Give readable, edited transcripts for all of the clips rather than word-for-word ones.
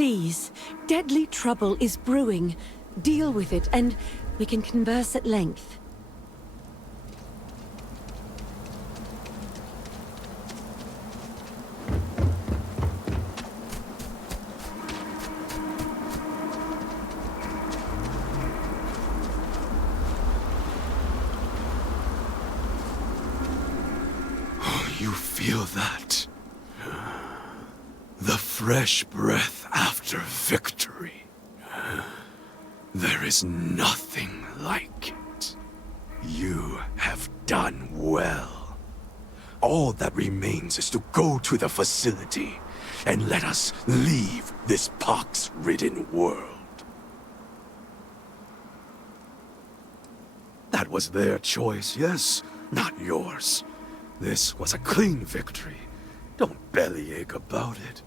Please, deadly trouble is brewing. Deal with it, and we can converse at length. You feel that? The fresh breath after victory. There is nothing like it. You have done well. All that remains is to go to the facility and let us leave this pox-ridden world. That was their choice, yes, not yours. This was a clean victory. Don't bellyache about it.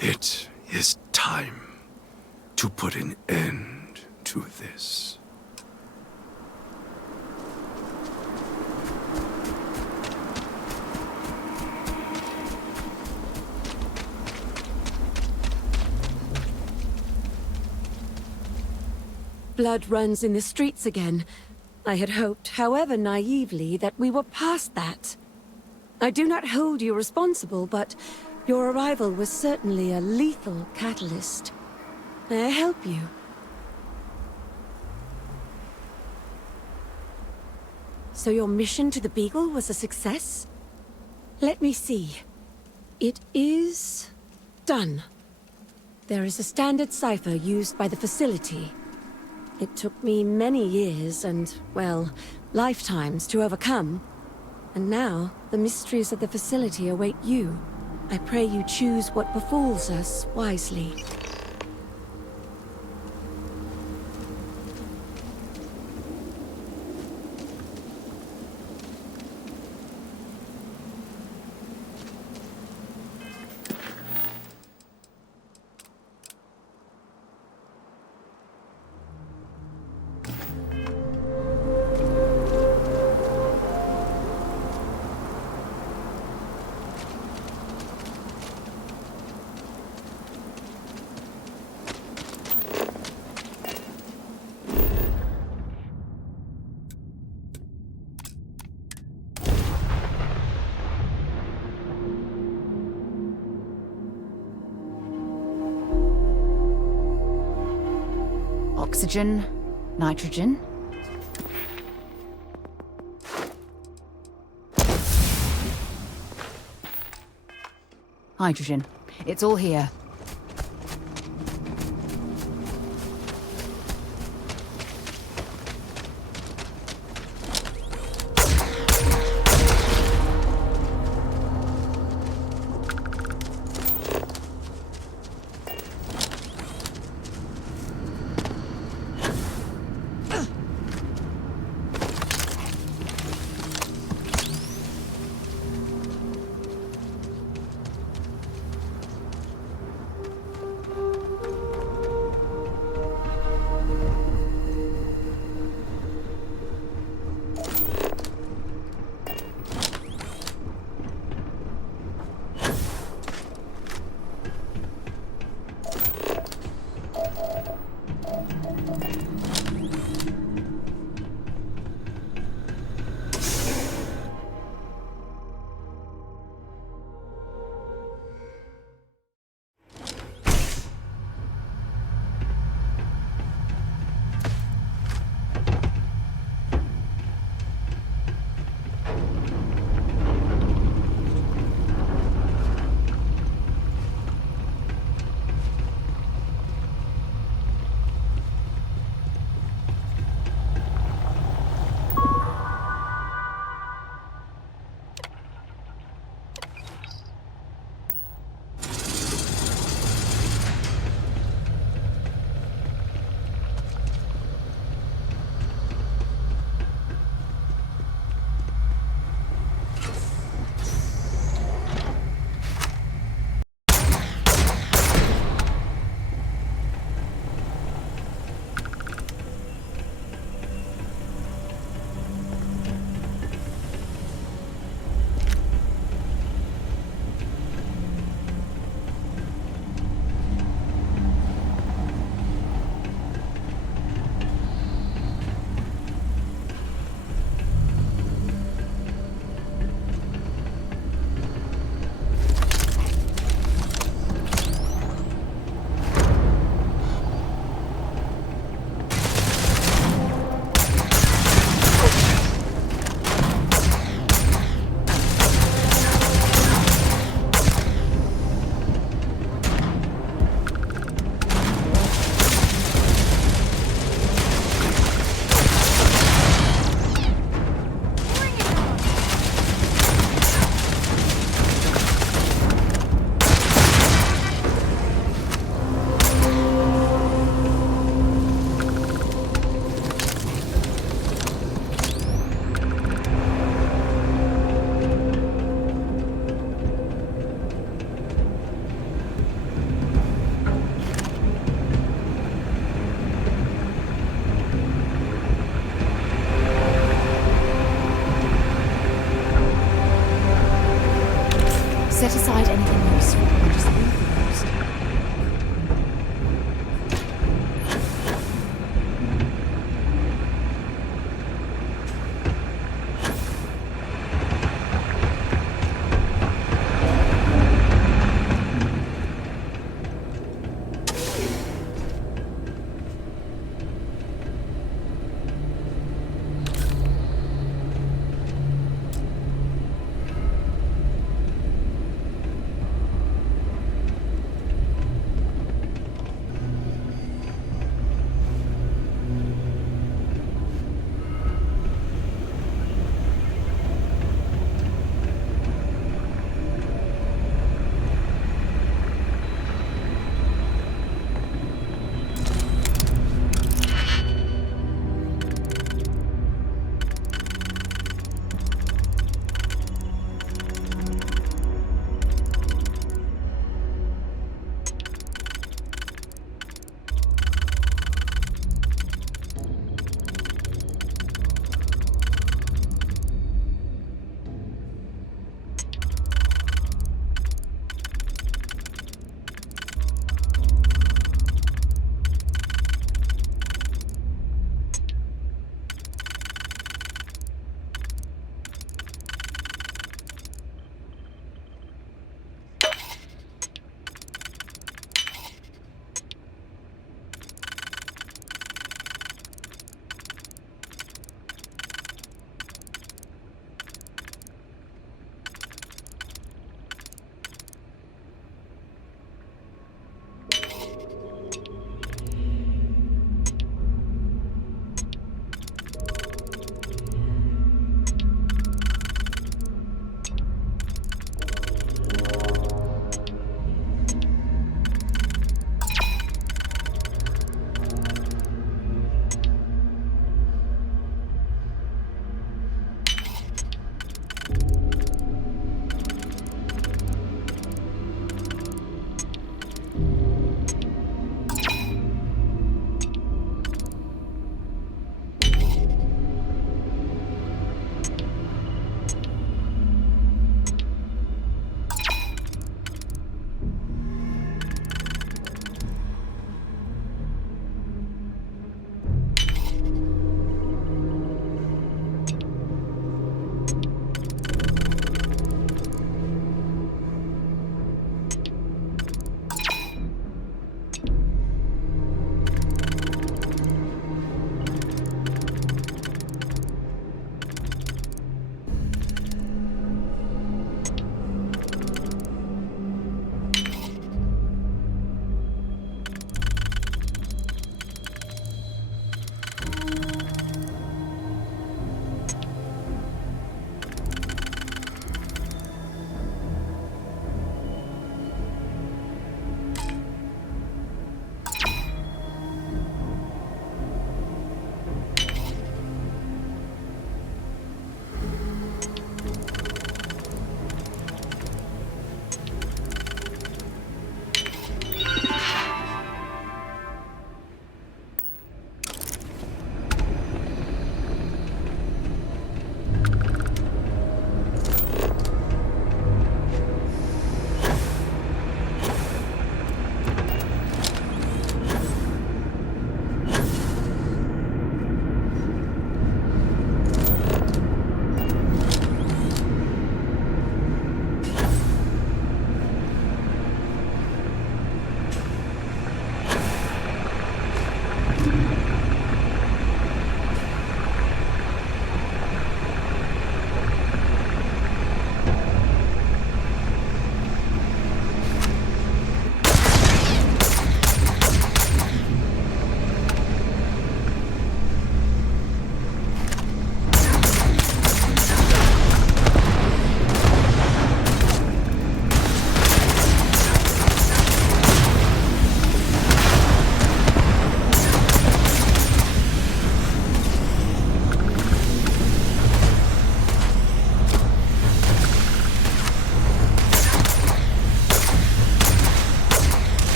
It is time to put an end to this. Blood runs in the streets again. I had hoped, however naively, that we were past that. I do not hold you responsible, but your arrival was certainly a lethal catalyst. May I help you? So your mission to the Beagle was a success? Let me see. It is done. There is a standard cipher used by the facility. It took me many years and, well, lifetimes to overcome. And now, the mysteries of the facility await you. I pray you choose what befalls us wisely. Oxygen, nitrogen. Hydrogen. It's all here.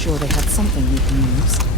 sure they had something we can use.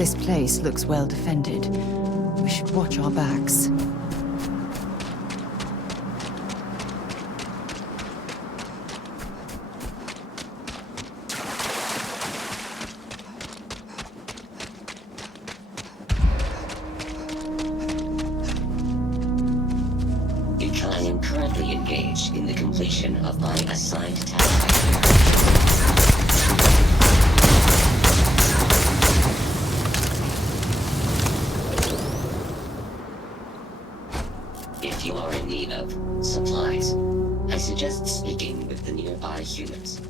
This place looks well defended. We should watch our backs. I am currently engaged in the completion of my assigned task. If you are in need of supplies, I suggest speaking with the nearby humans.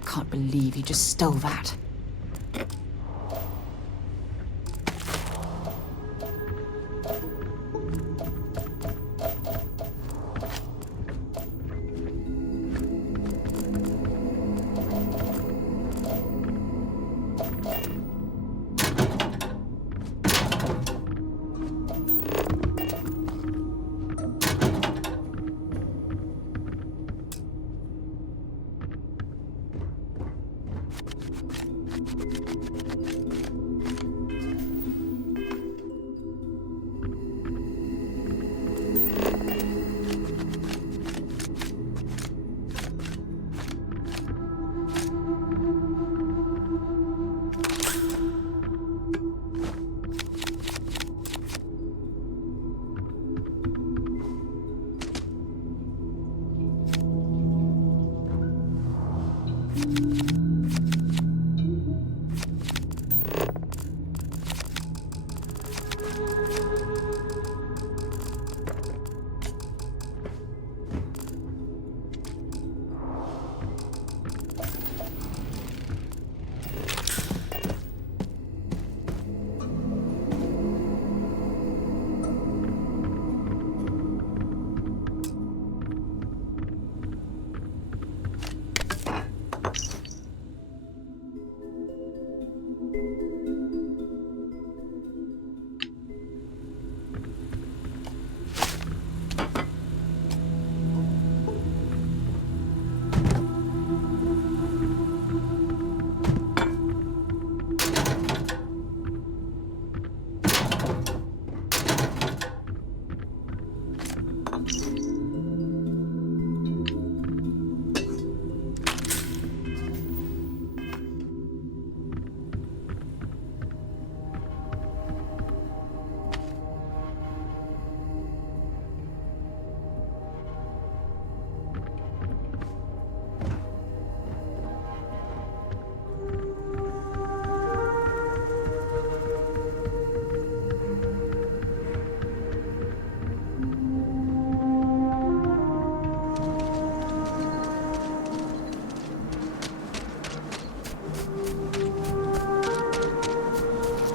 I can't believe you just stole that.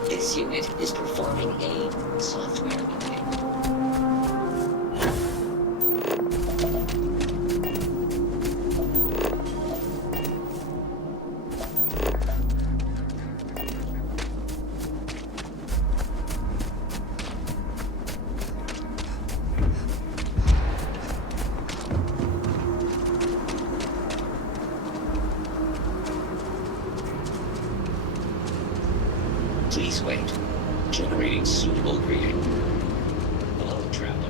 This unit is performing a software update. Please wait. Generating suitable greeting. Hello, traveler.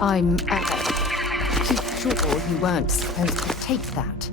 I'm sure you weren't supposed to take that.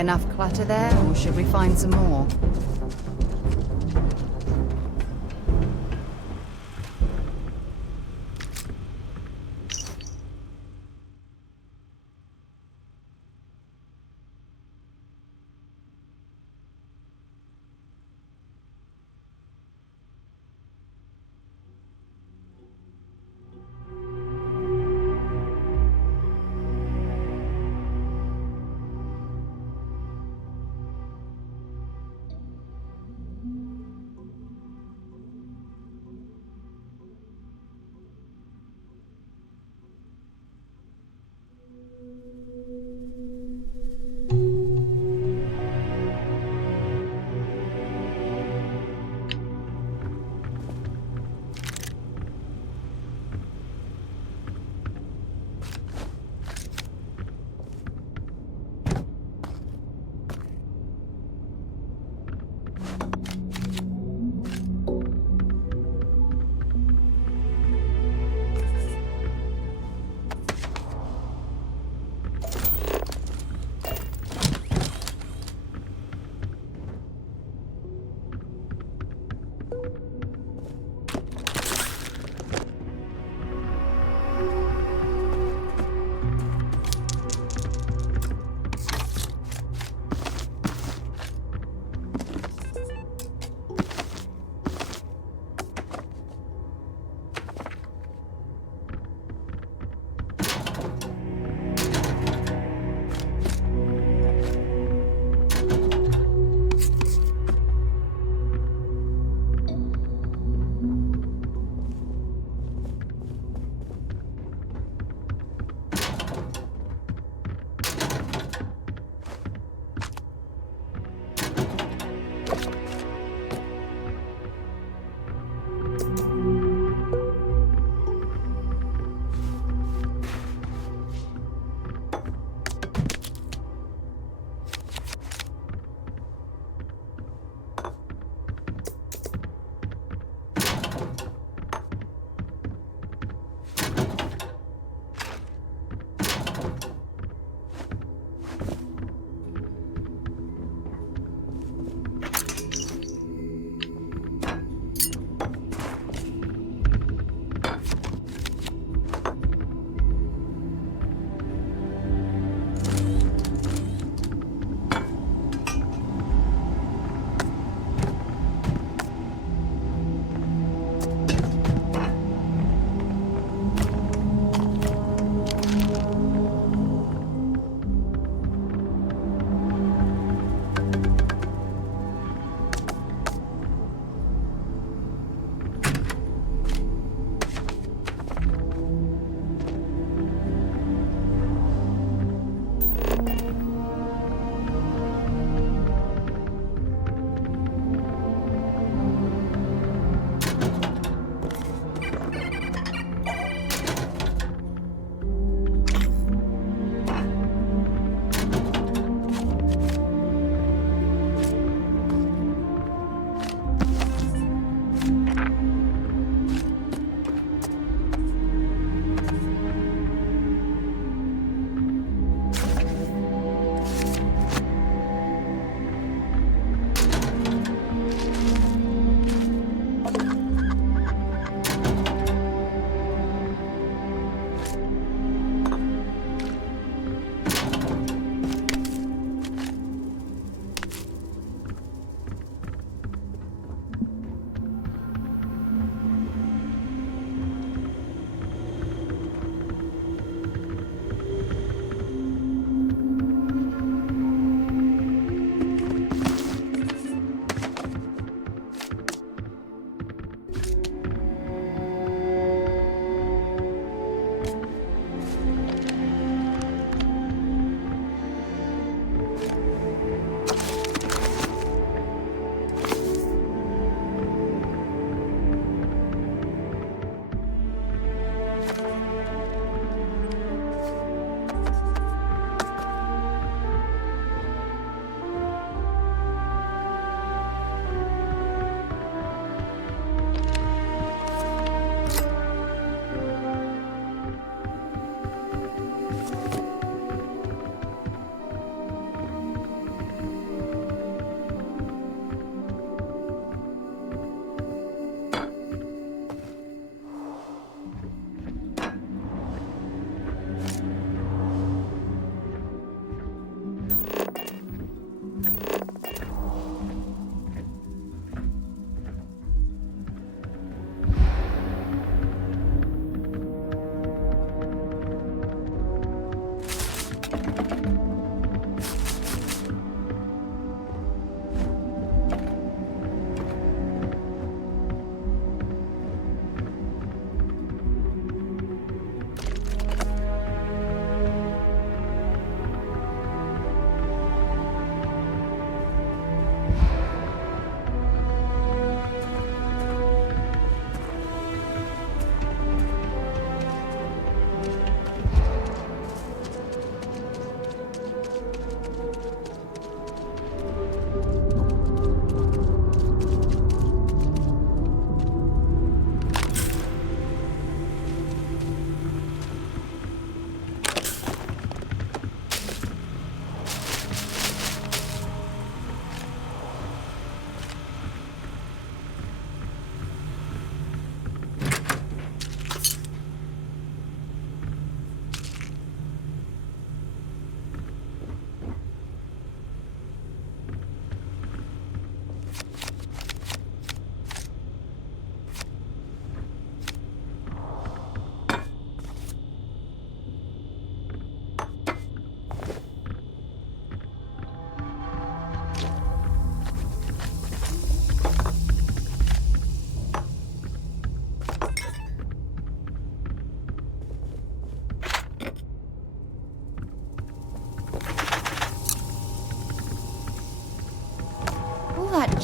enough clutter there, or should we find some more?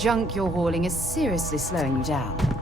junk you're hauling is seriously slowing you down.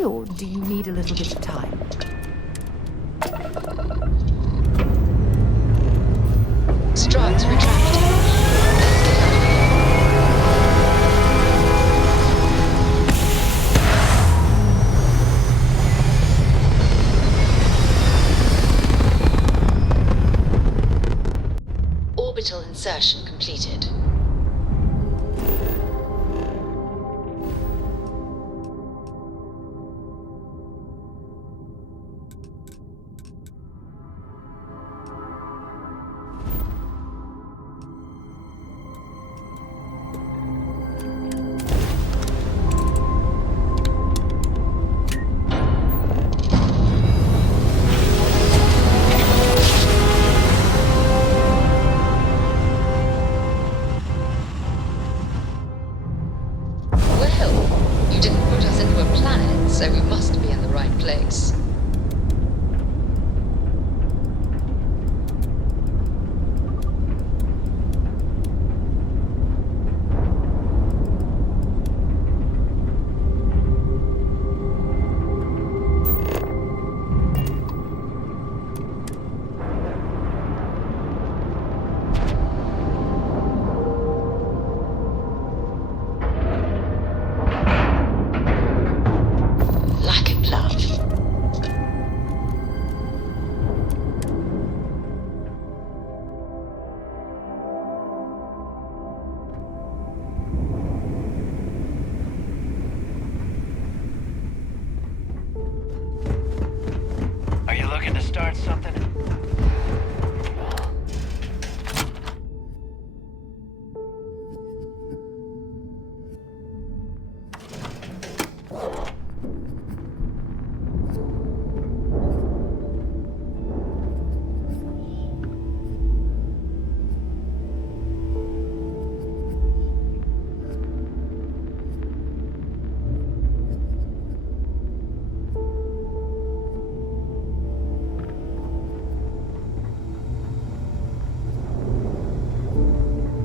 away, or do you need a little bit of time? Struts retracted. Orbital insertion completed. Well, you didn't put us into a planet, so we must be in the right place. Like a glove. Are you looking to start something?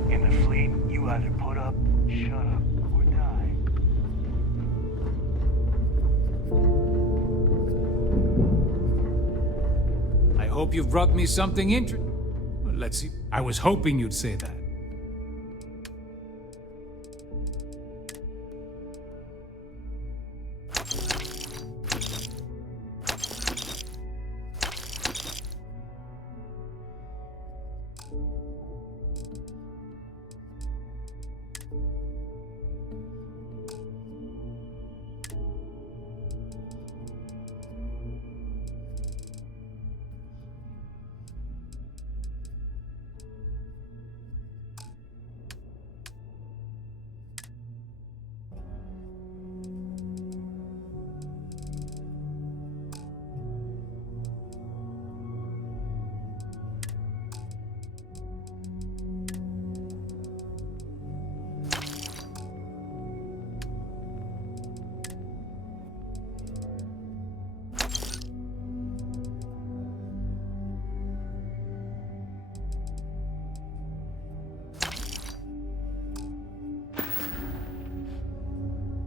In the fleet, you either put up, shut up, or die. I hope you've brought me something interesting. Let's see. I was hoping you'd say that.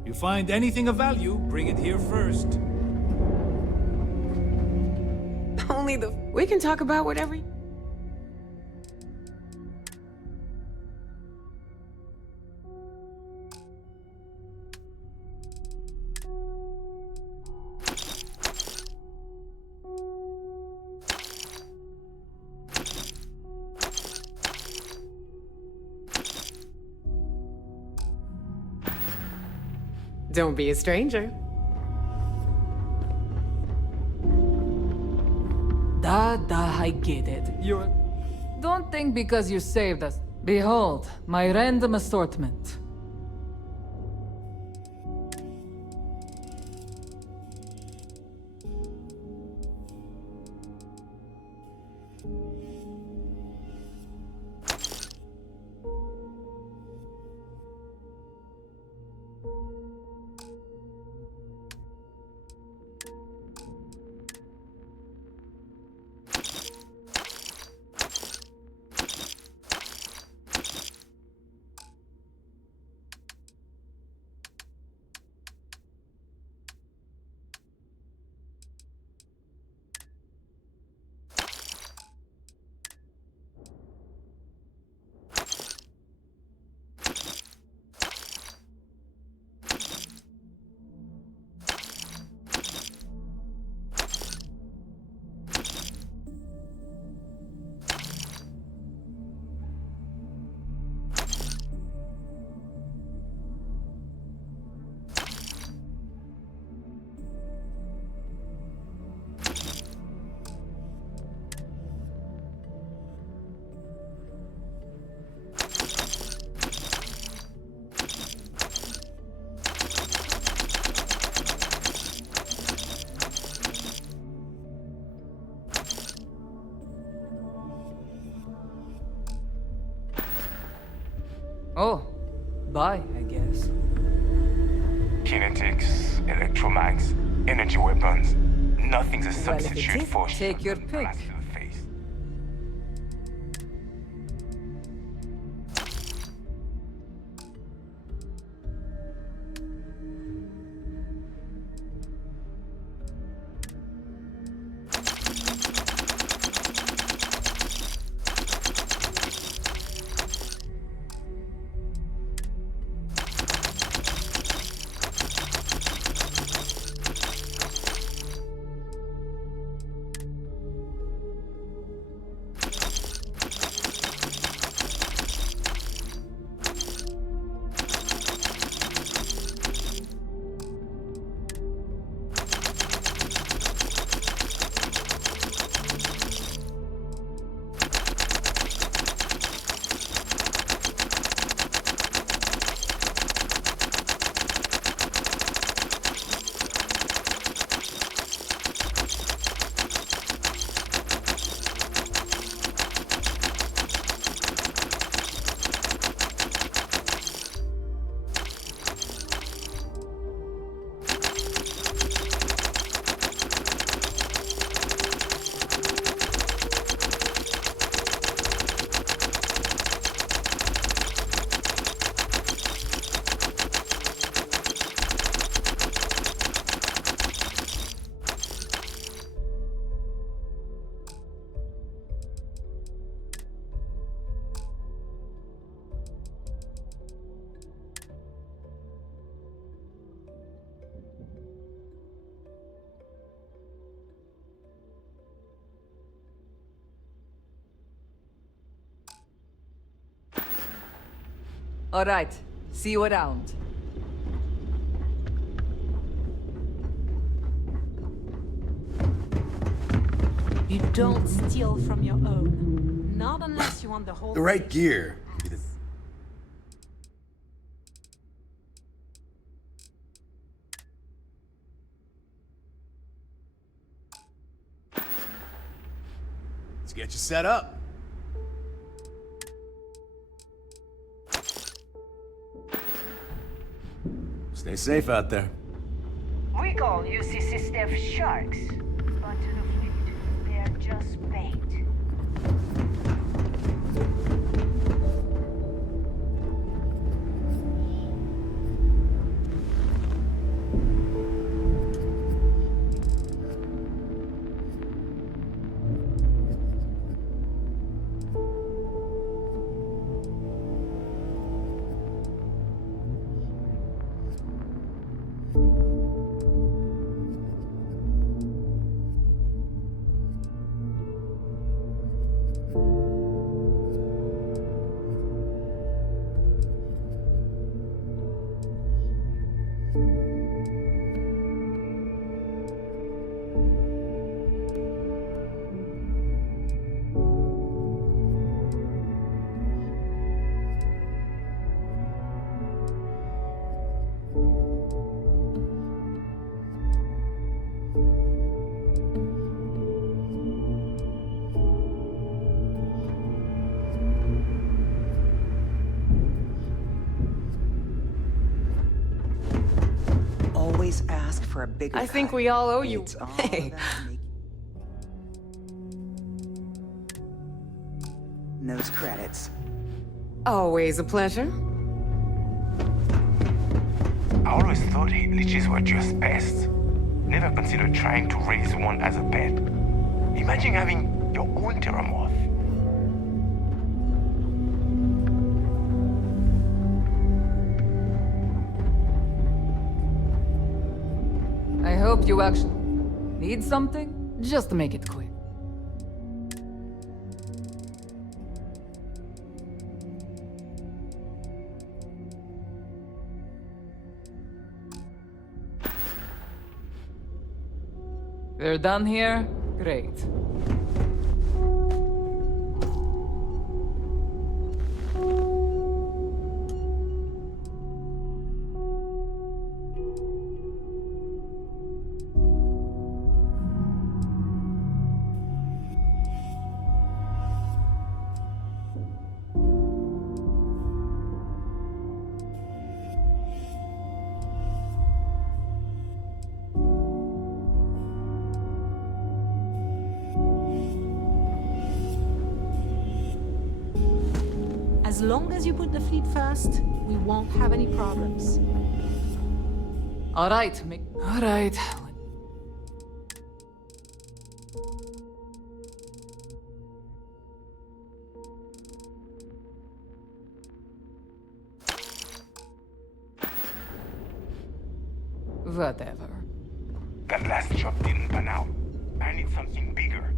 You find anything of value, bring it here first. Only we can talk about whatever. Don't be a stranger. I get it. Don't think because you saved us. Behold, my random assortment. Oh, bye, I guess. Kinetics, electromags, energy weapons. Nothing's a Well, if it substitute is, for take your shot and pick. blast to the face. All right, see you around. You don't steal from your own. Not unless you want the whole The right thing. gear. Let's get you set up. Stay safe out there. We call UCC staff sharks, but to the fleet, they're just bait. Always ask for a bigger I think cut. we all owe you. It's all Hey. about those credits. Always a pleasure. I always thought leeches were just pests. Never considered trying to raise one as a pet. Imagine having your own pteromoth. I hope you actually need something. Just make it quick. We're done here? Great. As long as you put the fleet first, we won't have any problems. All right, all right. Whatever. That last job didn't pan out. I need something bigger.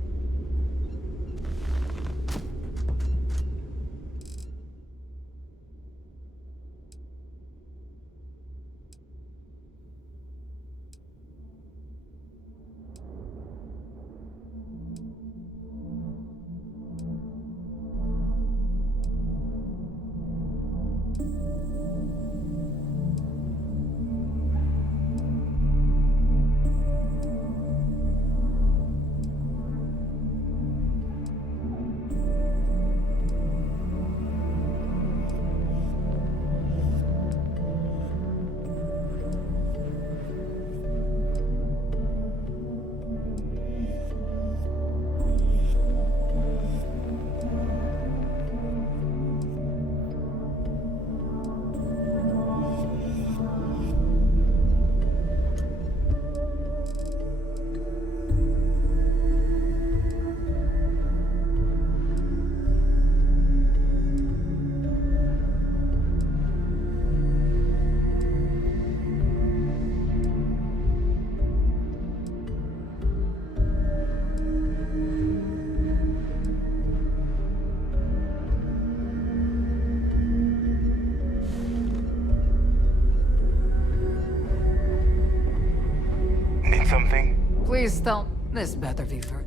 Something? Please don't. This better be for.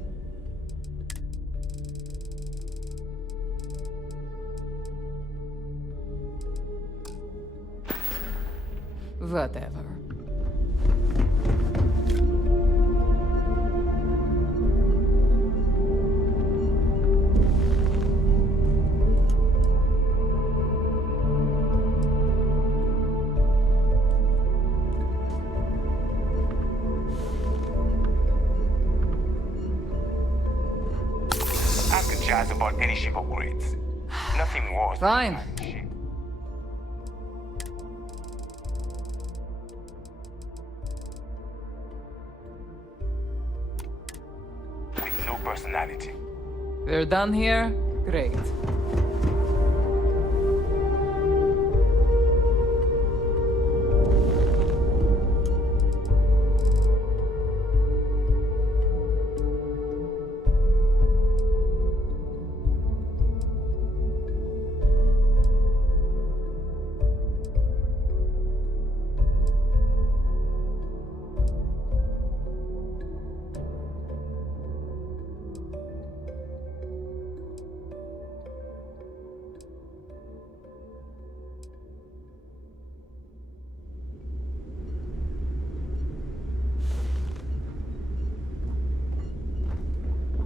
Whatever. Jazz about any ship upgrades. Nothing worse. Fine. With no personality. We're done here? Great.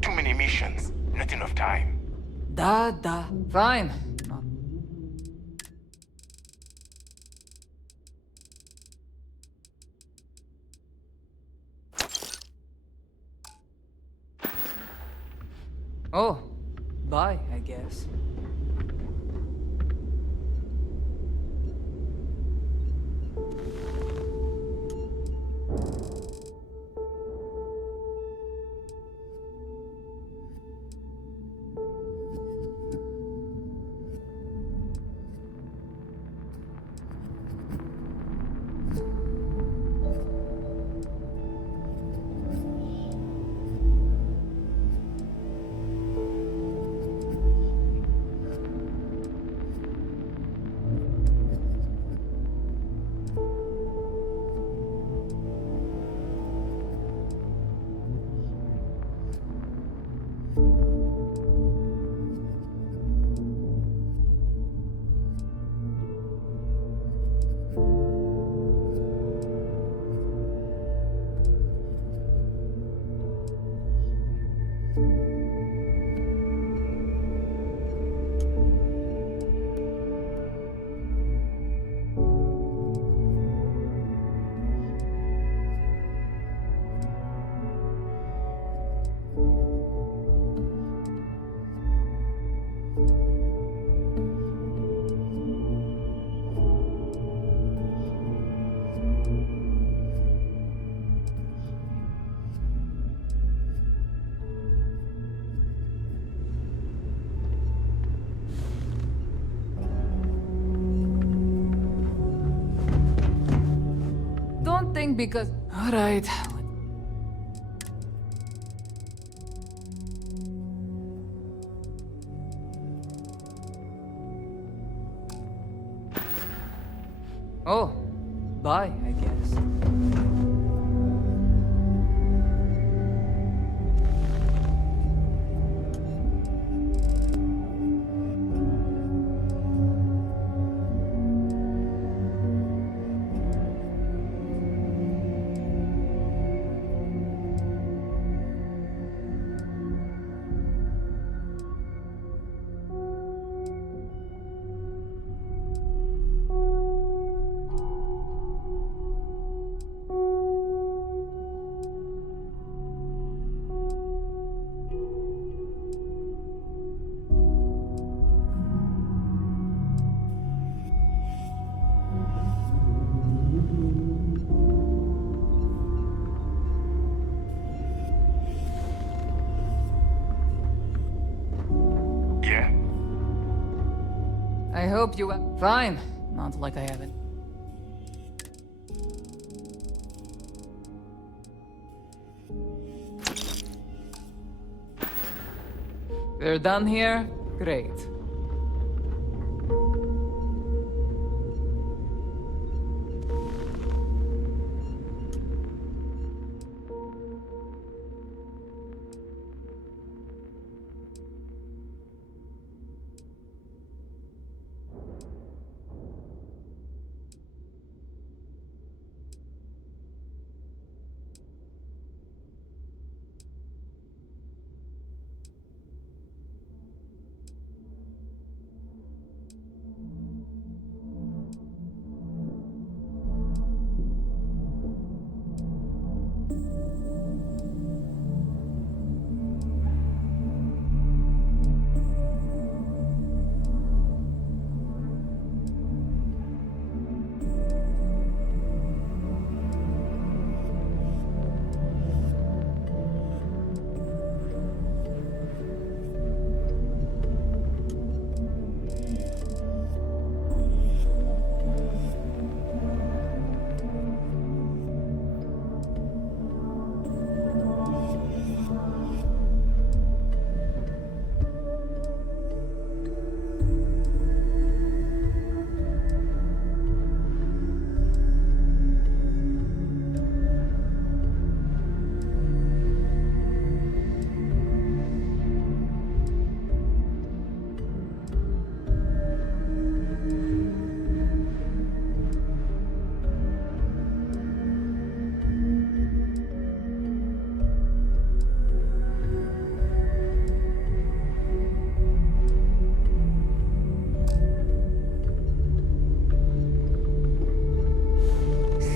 Too many missions, not enough time. Da. Fine. Oh, bye, I guess. think because... Alright. Oh, bye, I guess. Yeah? I hope you... Fine. Not like I haven't. We're done here? Great.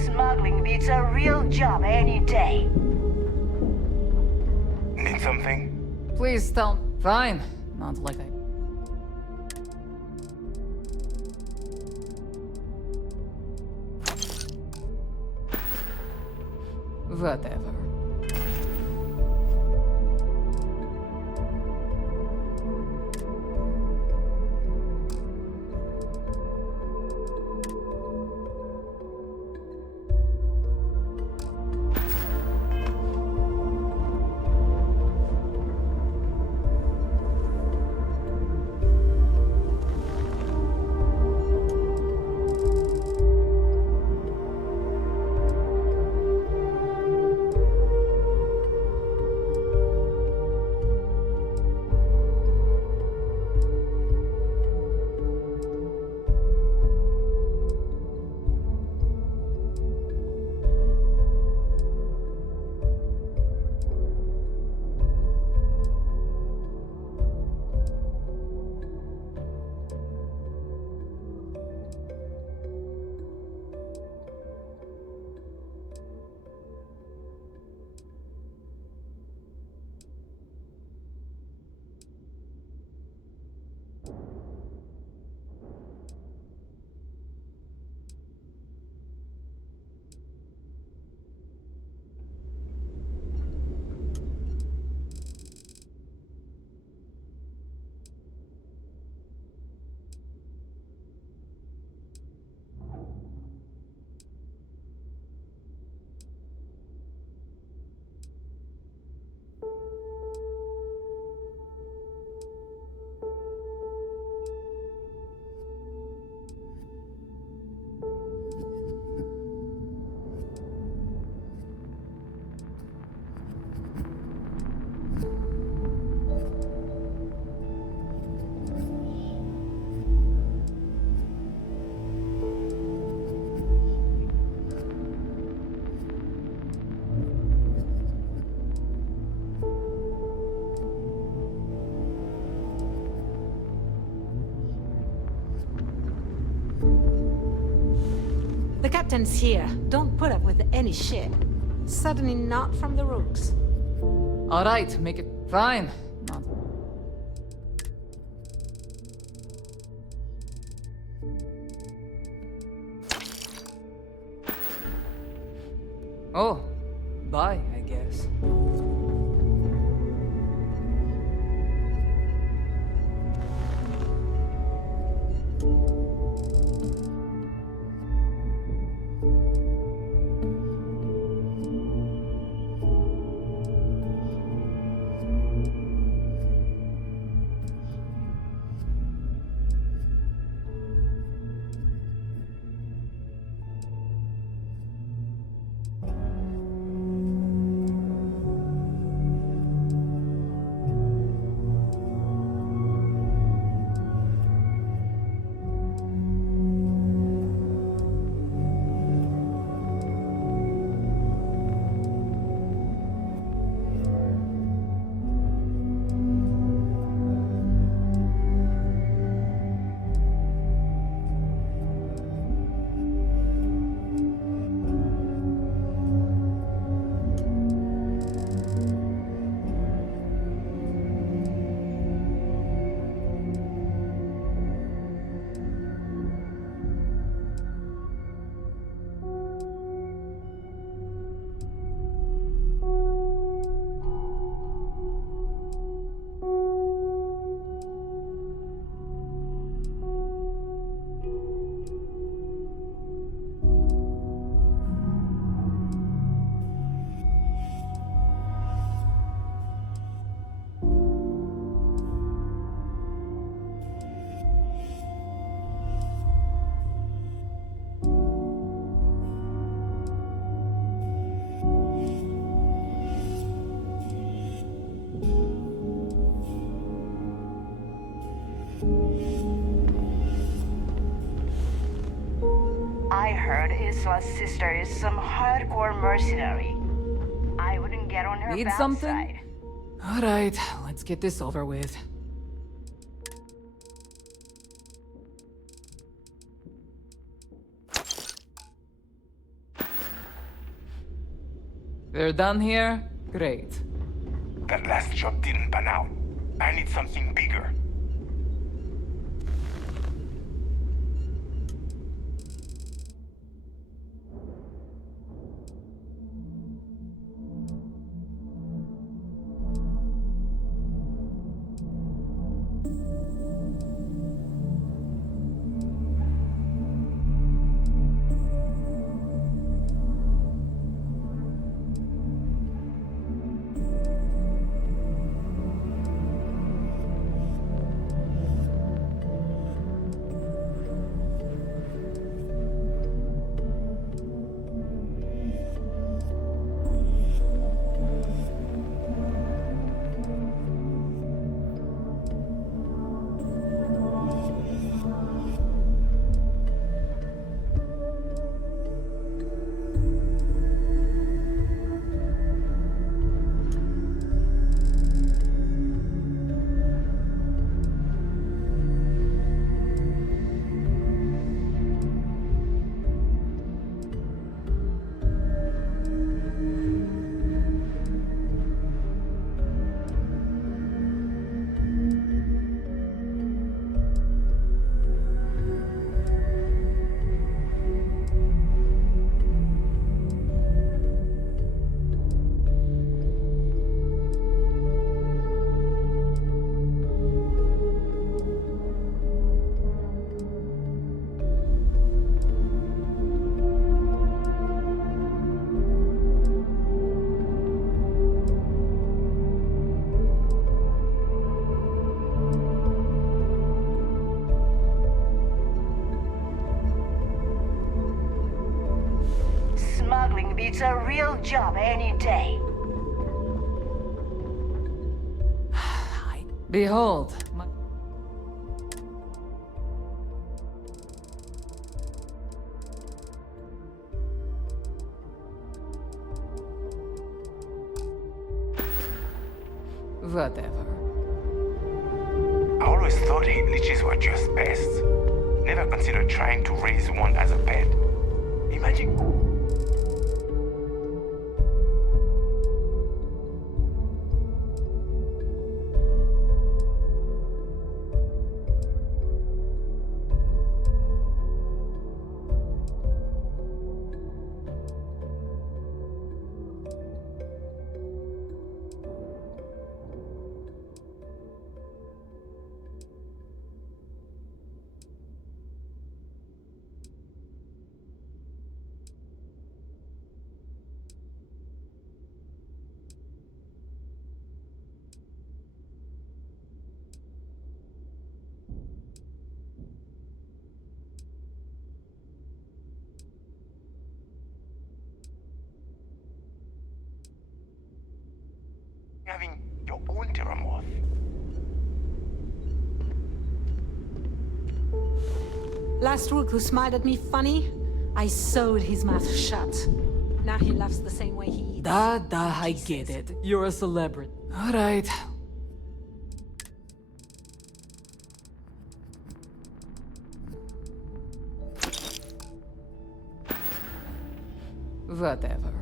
Smuggling beats a real job any day. Need something? Please tell... Fine. Not like I... Whatever. captain's here. Don't put up with any shit. Certainly not from the rooks. All right, make it fine. Not. Oh, bye, I guess. I heard Isla's sister is some hardcore mercenary. I wouldn't get on her Need bad something? side. All right, let's get this over with. We're done here? Great. That last job didn't pan out. I need something bigger. Smuggling beats a real job any day. Behold. Whatever. I always thought leeches were just pests. Never considered trying to raise one as a pet. Imagine. Having your own Terramorph. Last week who smiled at me funny? I sewed his mouth shut. Now he laughs the same way he eats. I get it. You're a celebrity. Alright. Whatever.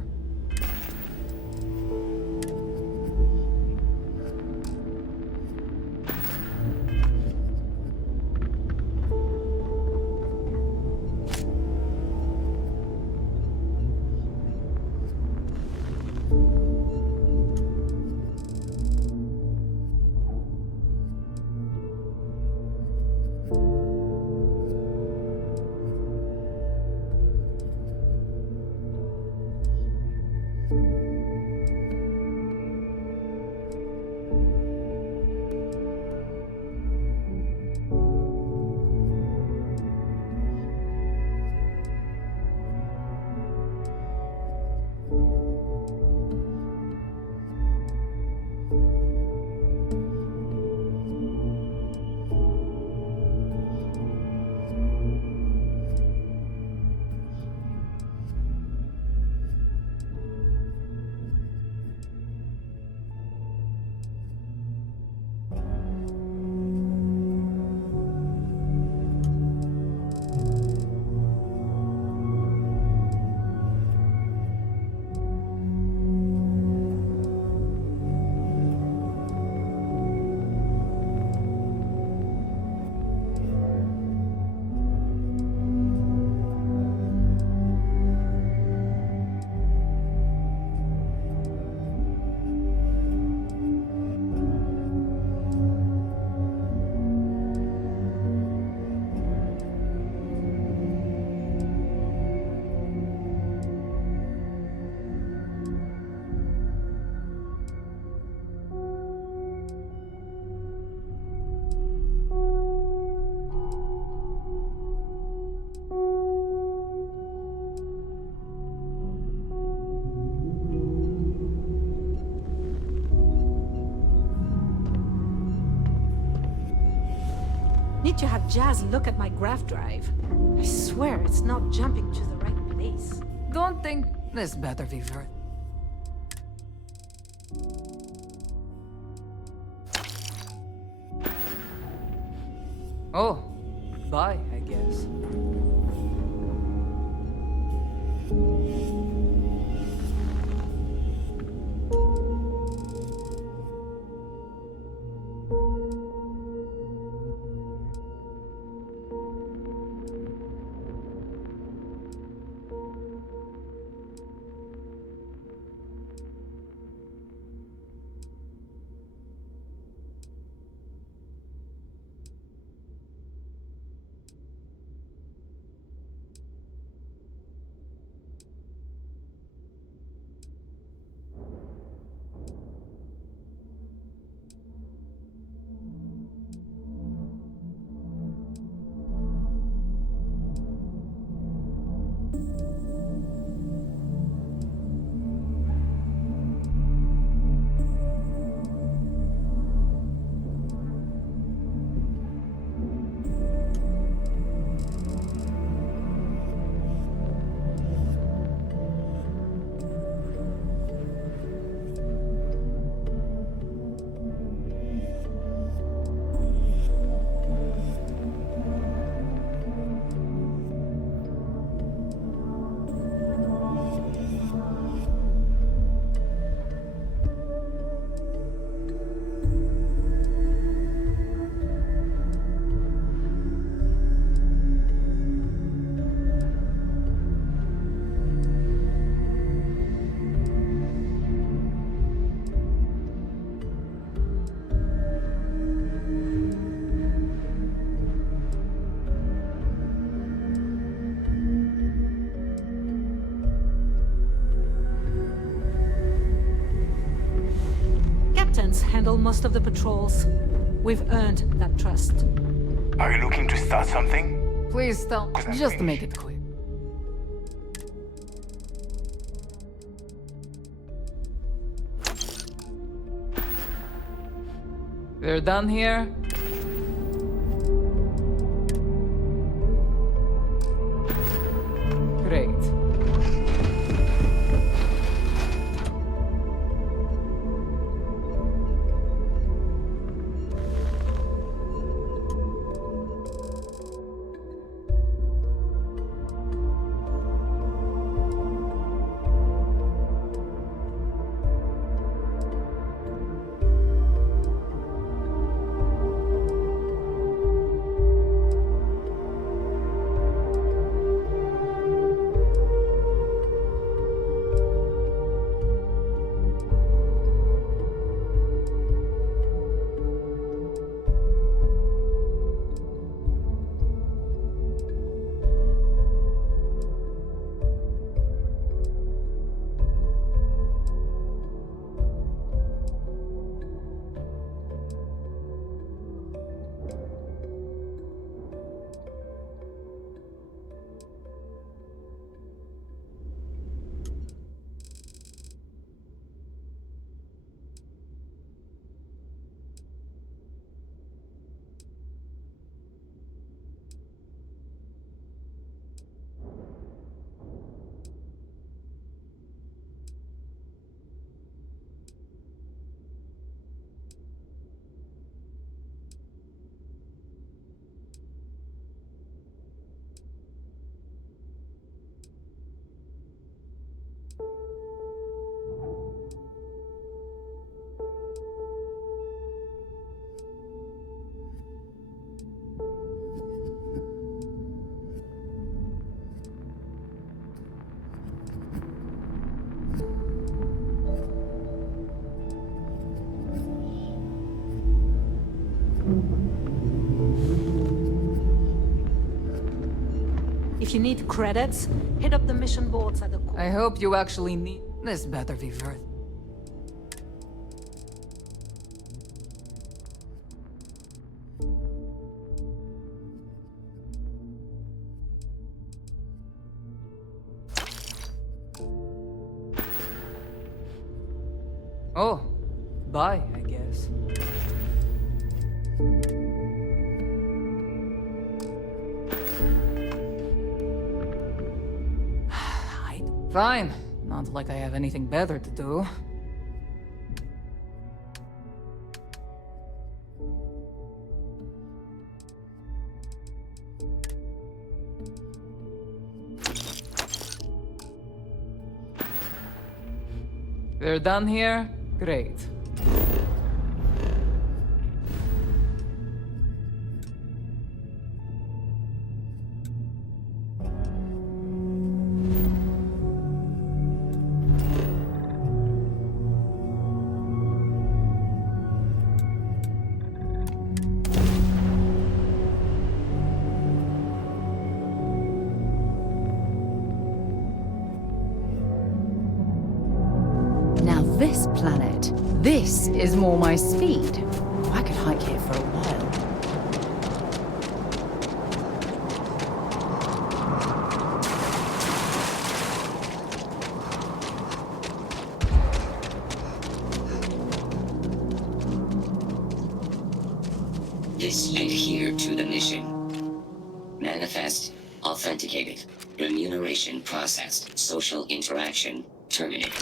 Need to have Jazz look at my graph drive. I swear it's not jumping to the right place. Don't think this better be worth. Oh, bye, I guess. locals handle most of the patrols. We've earned that trust. Are you looking to start something? Please don't. 'Cause I'm Just to make finished. it quick. We're done here. Great. If you need credits, hit up the mission boards at the core. I hope you actually need. This better be worth. Oh, bye, I guess. Fine. Not like I have anything better to do. We're done here? Great. This planet. This is more my speed. I could hike here for a while. Adhere to the mission. Manifest authenticated. Remuneration processed. Social interaction terminated.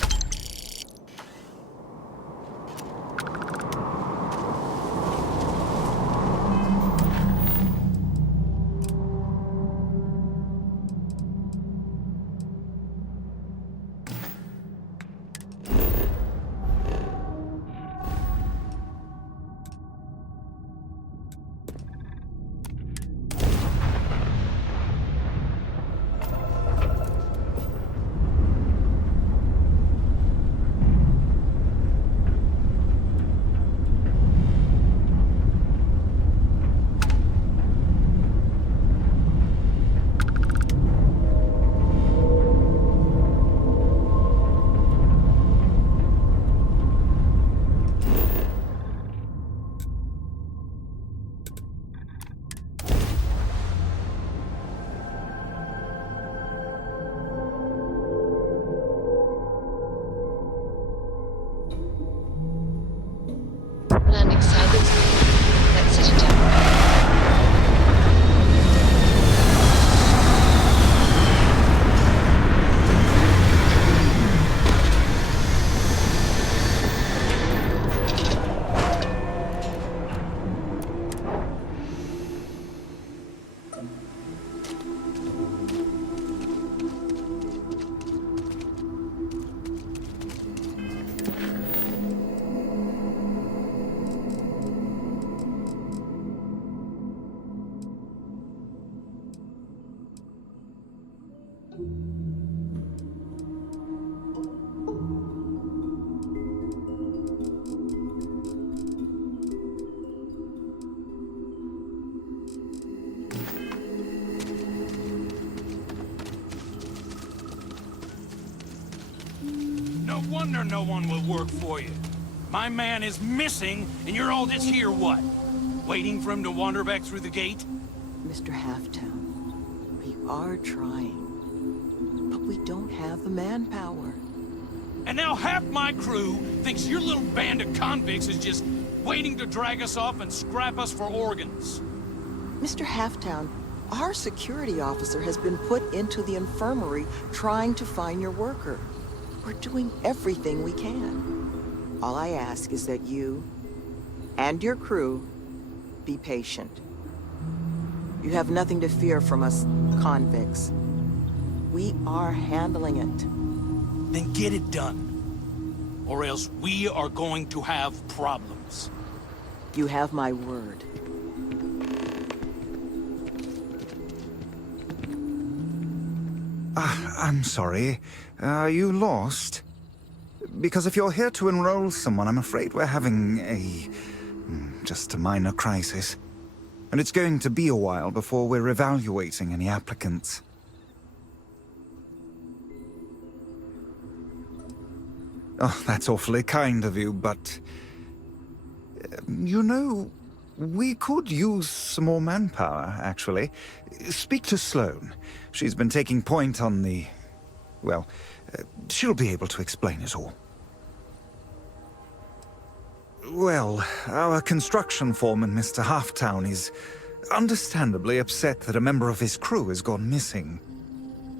No wonder no one will work for you. My man is missing, and you're all just here, what? Waiting for him to wander back through the gate? Mr. Halftown, we are trying, but we don't have the manpower. And now half my crew thinks your little band of convicts is just waiting to drag us off and scrap us for organs. Mr. Halftown, our security officer has been put into the infirmary trying to find your worker. We're doing everything we can. All I ask is that you and your crew be patient. You have nothing to fear from us convicts. We are handling it. Then get it done. Or else we are going to have problems. You have my word. I'm sorry. Are you lost? Because if you're here to enroll someone, I'm afraid we're having just a minor crisis. And it's going to be a while before we're evaluating any applicants. Oh, that's awfully kind of you, but... you know, we could use some more manpower, actually. Speak to Sloane. She's been taking point on the... well, she'll be able to explain it all. Well, our construction foreman, Mr. Halftown, is understandably upset that a member of his crew has gone missing.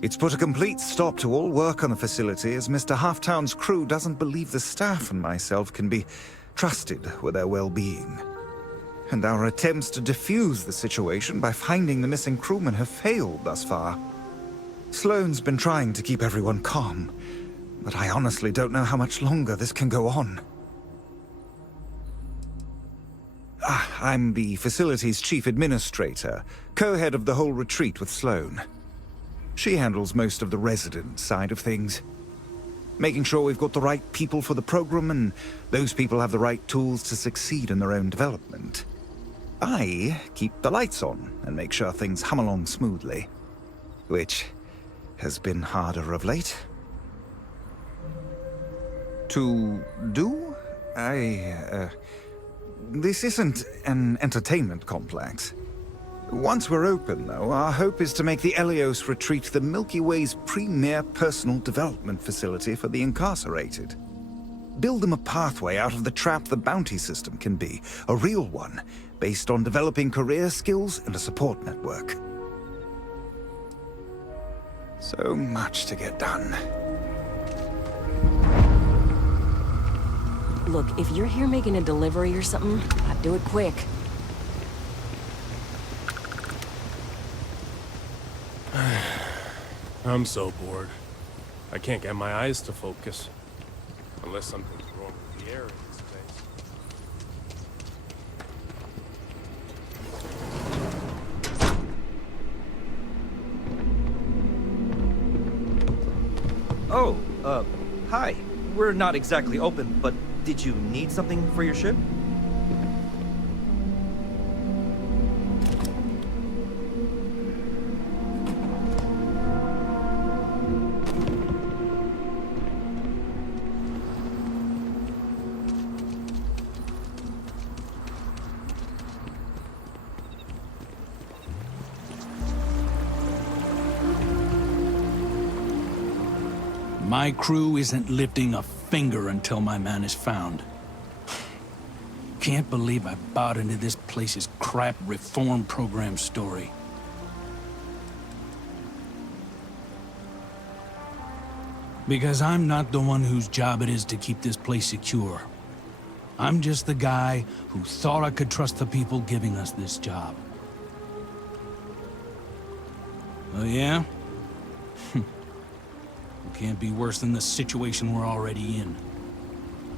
It's put a complete stop to all work on the facility, as Mr. Halftown's crew doesn't believe the staff and myself can be trusted with their well-being. And our attempts to defuse the situation by finding the missing crewmen have failed thus far. Sloane's been trying to keep everyone calm, but I honestly don't know how much longer this can go on. I'm the facility's chief administrator, co-head of the whole retreat with Sloane. She handles most of the resident side of things, making sure we've got the right people for the program and those people have the right tools to succeed in their own development. I keep the lights on and make sure things hum along smoothly, which has been harder of late. To do? This isn't an entertainment complex. Once we're open, though, our hope is to make the Elios Retreat the Milky Way's premier personal development facility for the incarcerated. Build them a pathway out of the trap the bounty system can be, a real one, based on developing career skills and a support network. So much to get done. Look, if you're here making a delivery or something, I'd do it quick. I'm so bored. I can't get my eyes to focus. Unless something's wrong with the air in this place. Oh, hi. We're not exactly open, but did you need something for your ship? My crew isn't lifting a finger until my man is found. Can't believe I bought into this place's crap reform program story. Because I'm not the one whose job it is to keep this place secure. I'm just the guy who thought I could trust the people giving us this job. Oh yeah? Can't be worse than the situation we're already in.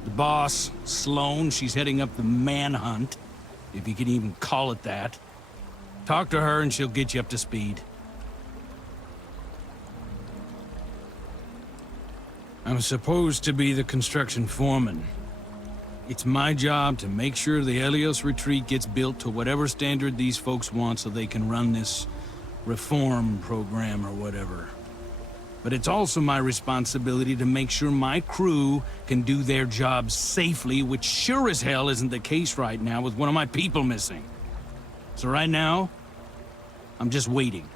The boss, Sloane, she's heading up the manhunt, if you can even call it that. Talk to her and she'll get you up to speed. I'm supposed to be the construction foreman. It's my job to make sure the Elios Retreat gets built to whatever standard these folks want so they can run this reform program or whatever. But it's also my responsibility to make sure my crew can do their jobs safely, which sure as hell isn't the case right now with one of my people missing. So right now, I'm just waiting.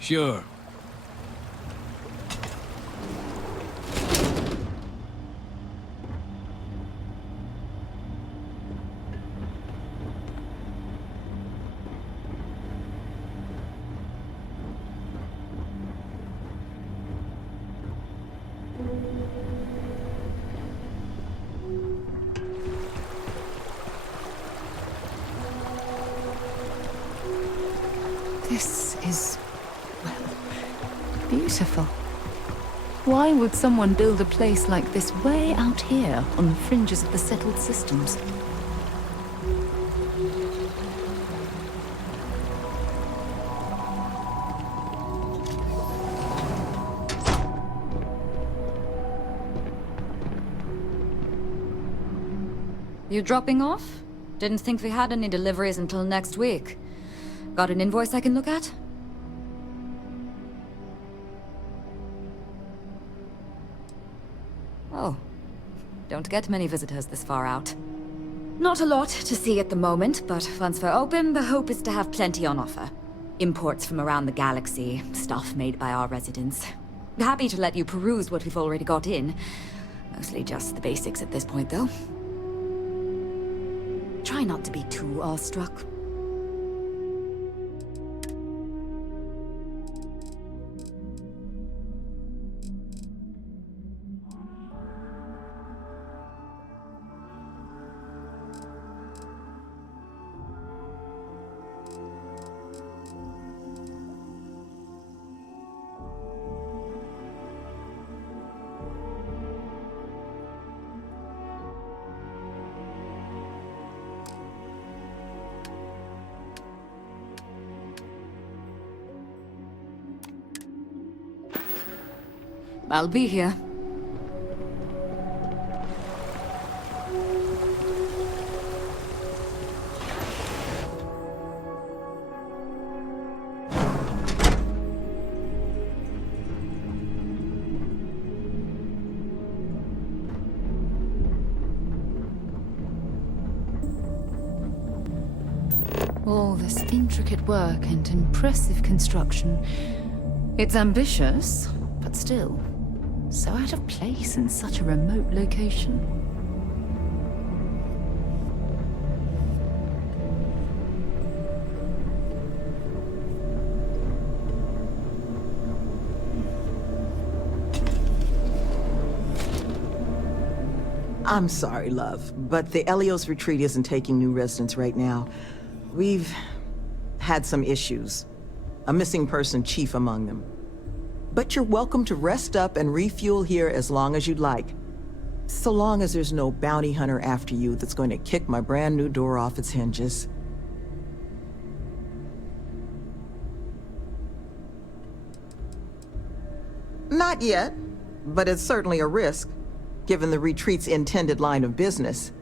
Sure. This is, well, beautiful. Why would someone build a place like this way out here on the fringes of the settled systems? You dropping off? Didn't think we had any deliveries until next week. Got an invoice I can look at? Oh. Don't get many visitors this far out. Not a lot to see at the moment, but once we're open, the hope is to have plenty on offer. Imports from around the galaxy, stuff made by our residents. Happy to let you peruse what we've already got in. Mostly just the basics at this point, though. Try not to be too awestruck. I'll be here. All this intricate work and impressive construction. It's ambitious, but still, so out of place in such a remote location. I'm sorry, love, but the Elios retreat isn't taking new residents right now. We've had some issues. A missing person chief among them. But you're welcome to rest up and refuel here as long as you'd like. So long as there's no bounty hunter after you that's going to kick my brand new door off its hinges. Not yet, but it's certainly a risk, given the retreat's intended line of business.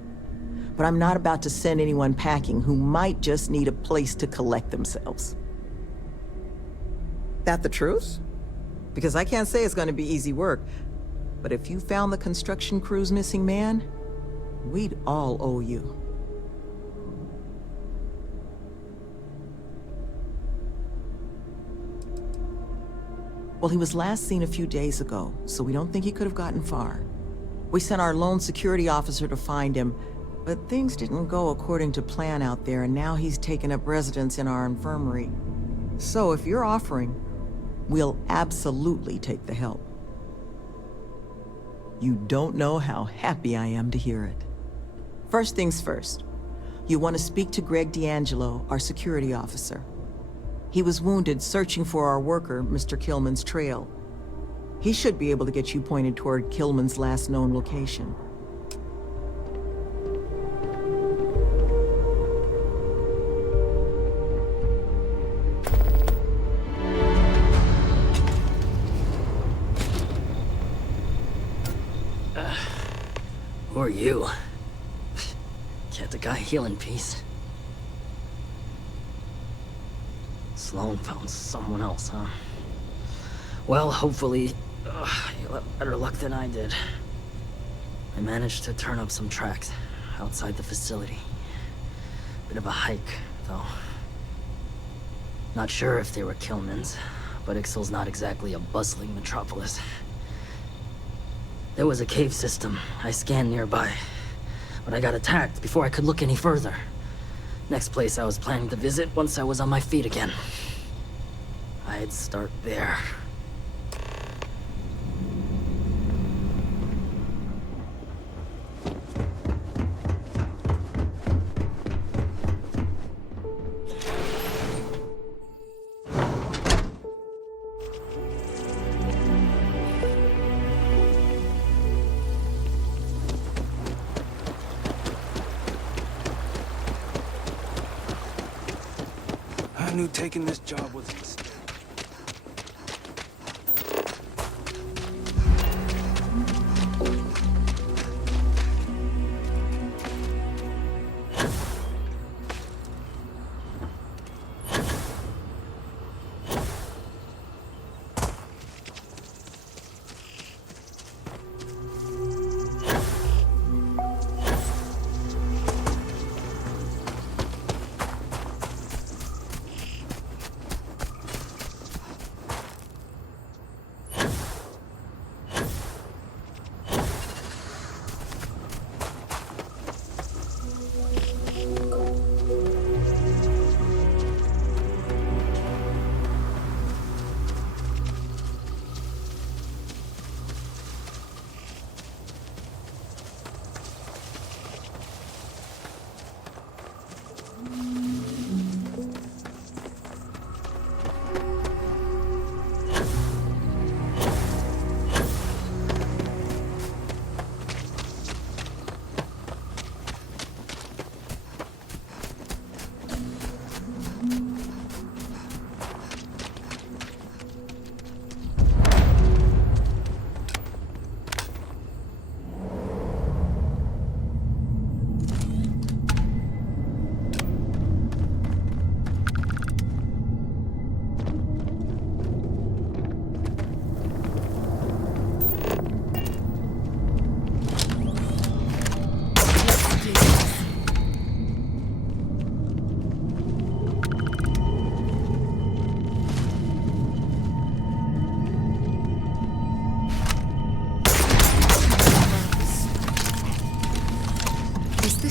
But I'm not about to send anyone packing who might just need a place to collect themselves. That the truth? Because I can't say it's going to be easy work, but if you found the construction crew's missing man, we'd all owe you. Well, he was last seen a few days ago, so we don't think he could have gotten far. We sent our lone security officer to find him, but things didn't go according to plan out there, and now he's taken up residence in our infirmary. So if you're offering, we'll absolutely take the help. You don't know how happy I am to hear it. First things first, you want to speak to Greg D'Angelo, our security officer. He was wounded searching for our worker, Mr. Killman's trail. He should be able to get you pointed toward Killman's last known location. Who are you? Can't the guy heal in peace? Sloan found someone else, huh? Well, hopefully, you'll have better luck than I did. I managed to turn up some tracks outside the facility. Bit of a hike, though. Not sure if they were Killman's, but Ixal's not exactly a bustling metropolis. There was a cave system I scanned nearby, but I got attacked before I could look any further. Next place I was planning to visit once I was on my feet again. I'd start there. I knew taking this job was a mistake.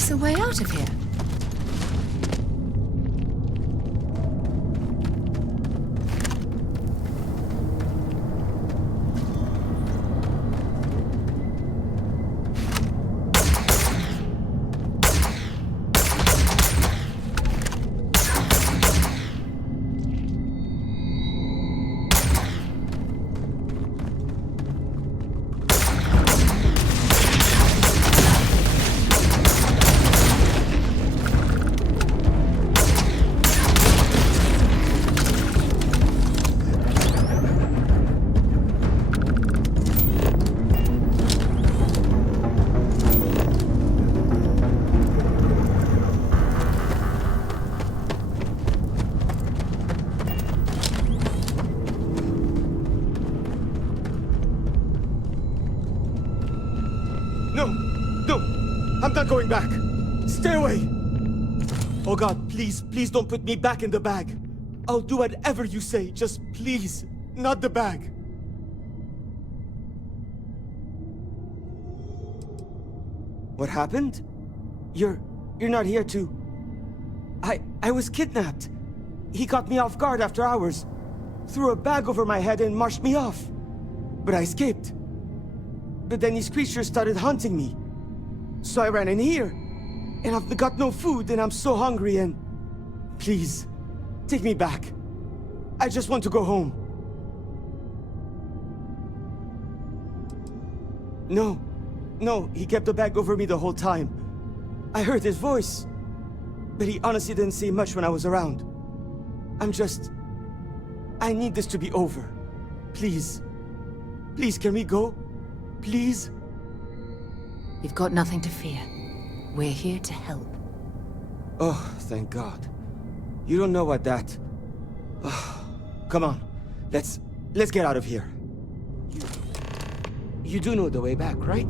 A way out of here? I'm not going back. Stay away. Oh God, please, please don't put me back in the bag. I'll do whatever you say, just please, not the bag. What happened? You're not here to... I was kidnapped. He caught me off guard after hours, threw a bag over my head and marched me off. But I escaped. But then these creatures started hunting me. So I ran in here, and I've got no food, and I'm so hungry, and... Please, take me back. I just want to go home. No, he kept the bag over me the whole time. I heard his voice, but he honestly didn't say much when I was around. I need this to be over. Please. Please, can we go? Please? You've got nothing to fear. We're here to help. Oh, thank God. You don't know what that... Oh, come on. Let's let's get out of here. You do know the way back, right?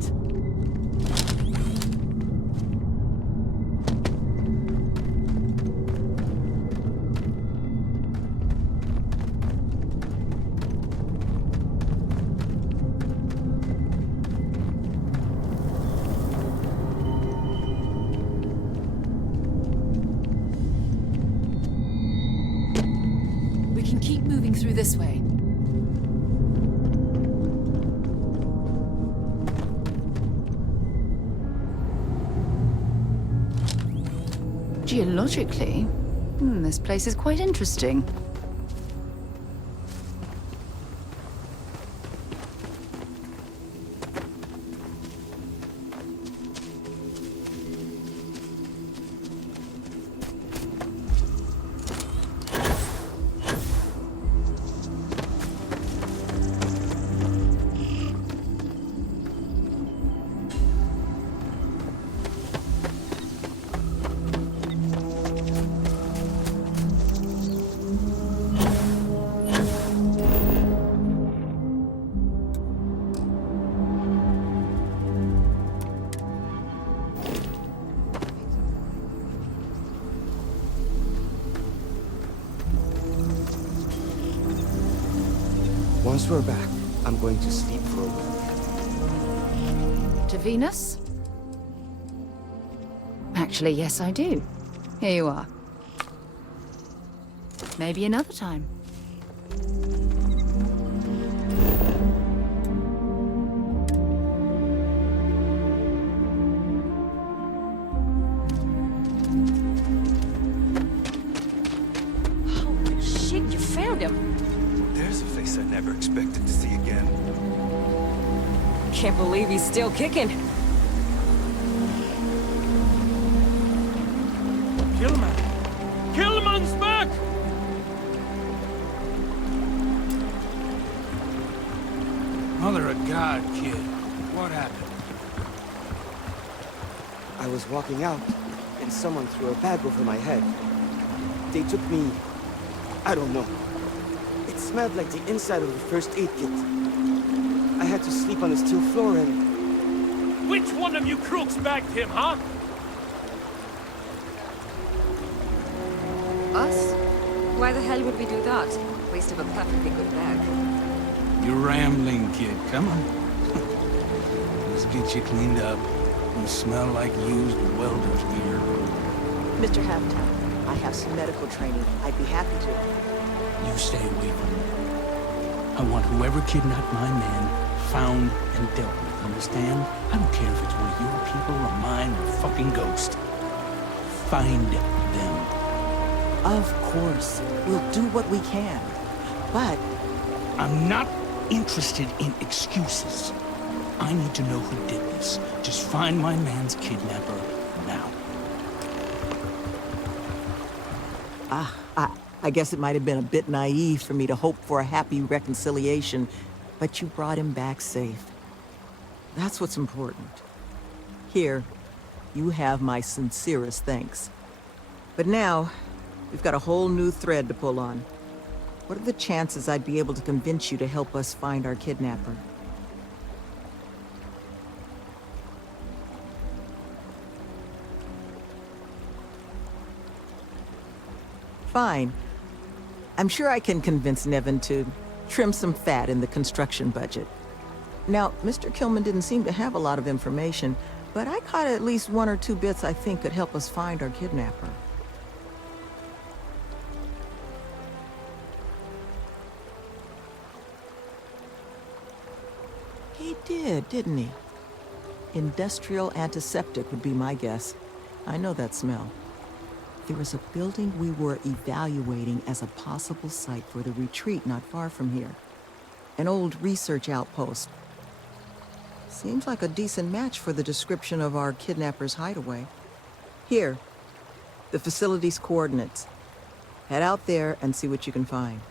We can keep moving through this way. Geologically, this place is quite interesting. Once we're back, I'm going to sleep for a week. To Venus? Actually, yes, I do. Here you are. Maybe another time. Holy shit, you found him! There's a face I never expected to see again. Can't believe he's still kicking. Killman! Killman's back! Mother of God, kid. What happened? I was walking out, and someone threw a bag over my head. They took me... I don't know. It smelled like the inside of the first aid kit. I had to sleep on the steel floor and... Which one of you crooks bagged him, huh? Us? Why the hell would we do that? Waste of a perfectly good bag. You're rambling, kid. Come on. Let's get you cleaned up. You smell like used welder's gear. Mr. Halftown, I have some medical training. I'd be happy to. You stay away from me. I want whoever kidnapped my man found and dealt with, understand? I don't care if it's one of your people or mine or fucking Ghost. Find them. Of course. We'll do what we can. But... I'm not interested in excuses. I need to know who did this. Just find my man's kidnapper now. I guess it might have been a bit naive for me to hope for a happy reconciliation, but you brought him back safe. That's what's important. Here, you have my sincerest thanks. But now, we've got a whole new thread to pull on. What are the chances I'd be able to convince you to help us find our kidnapper? Fine. I'm sure I can convince Nevin to trim some fat in the construction budget. Now, Mr. Killman didn't seem to have a lot of information, but I caught at least one or two bits I think could help us find our kidnapper. He did, didn't he? Industrial antiseptic would be my guess. I know that smell. There was a building we were evaluating as a possible site for the retreat not far from here. An old research outpost. Seems like a decent match for the description of our kidnapper's hideaway. Here, the facility's coordinates. Head out there and see what you can find.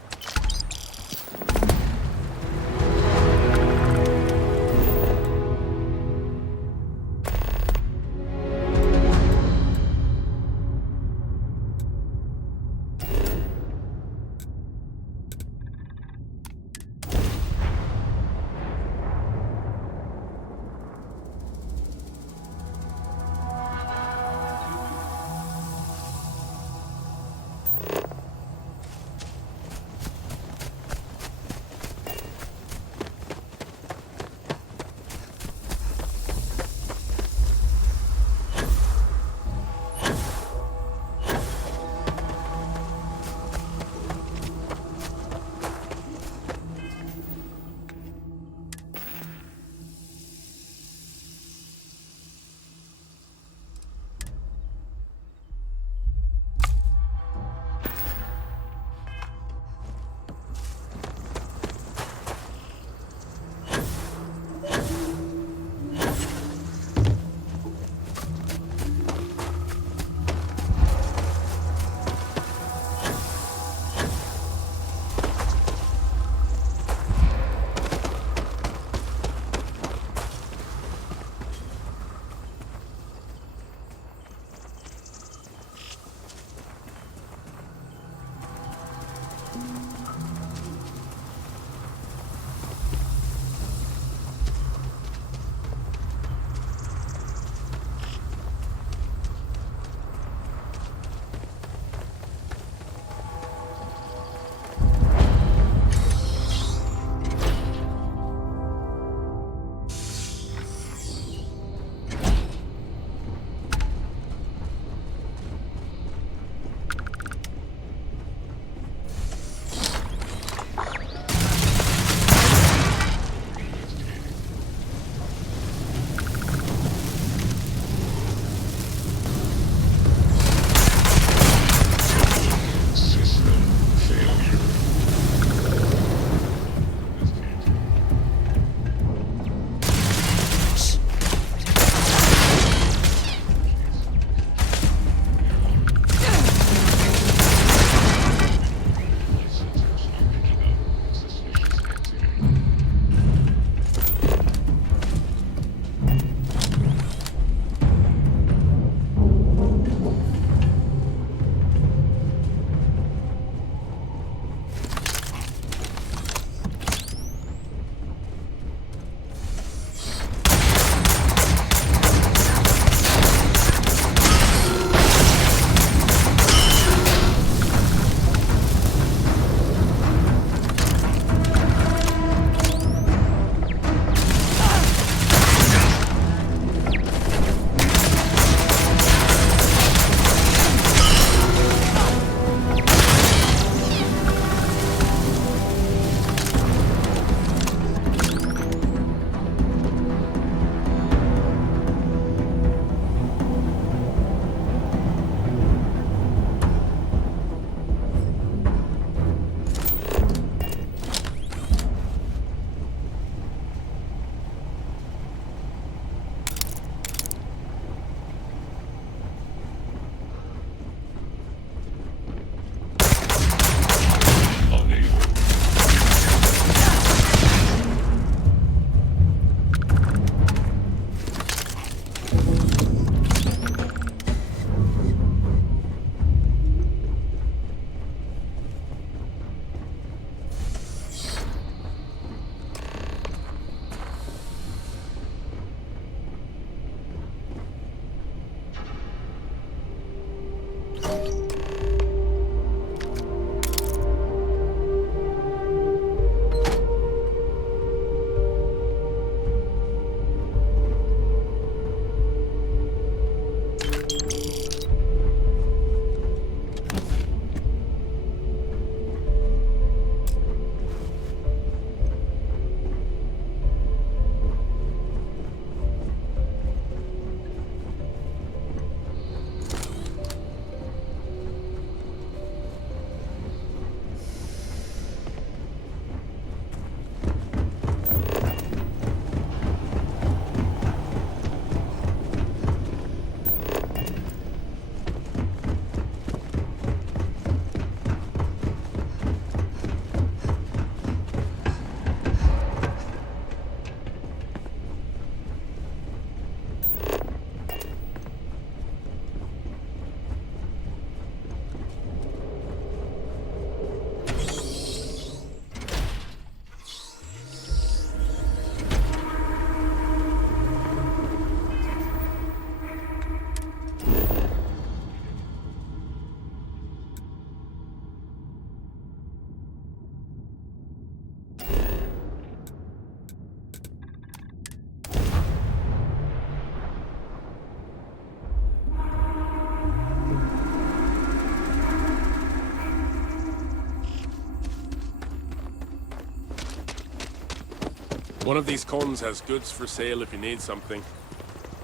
One of these cons has goods for sale if you need something.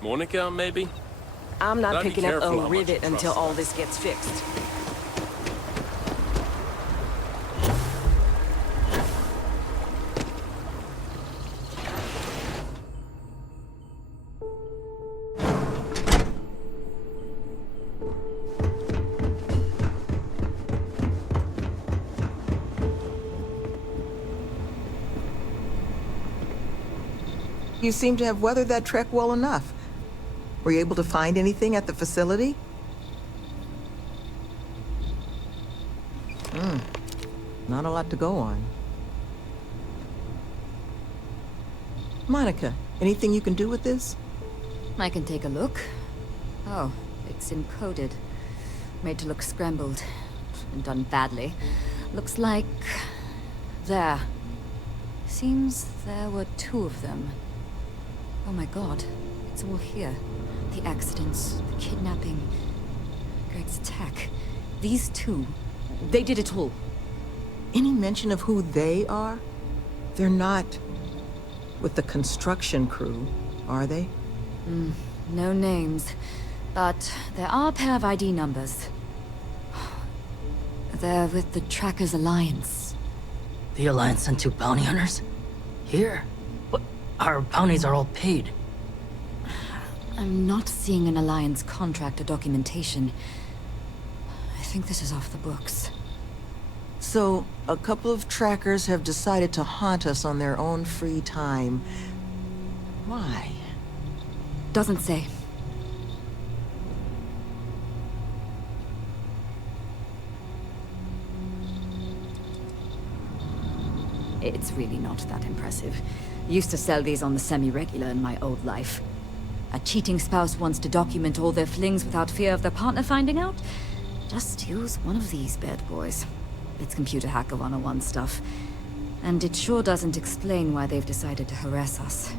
Monica, maybe? I'm not But I'd be picking up careful how a much rivet you until trust all them. this gets fixed. You seem to have weathered that trek well enough. Were you able to find anything at the facility? Not a lot to go on. Monica, anything you can do with this? I can take a look. Oh, it's encoded. Made to look scrambled. And done badly. Looks like... there. Seems there were 2 of them. Oh my god, it's all here. The accidents, the kidnapping, Greg's attack. These 2, they did it all. Any mention of who they are? They're not with the construction crew, are they? No names. But there are a pair of ID numbers. They're with the Trackers Alliance. The Alliance sent 2 bounty hunters? Here? But our bounties are all paid. I'm not seeing an Alliance contract or documentation. I think this is off the books. So, a couple of trackers have decided to haunt us on their own free time. Why? Doesn't say. It's really not that impressive. Used to sell these on the semi-regular in my old life. A cheating spouse wants to document all their flings without fear of their partner finding out? Just use one of these bad boys. It's computer hacker 101 stuff. And it sure doesn't explain why they've decided to harass us.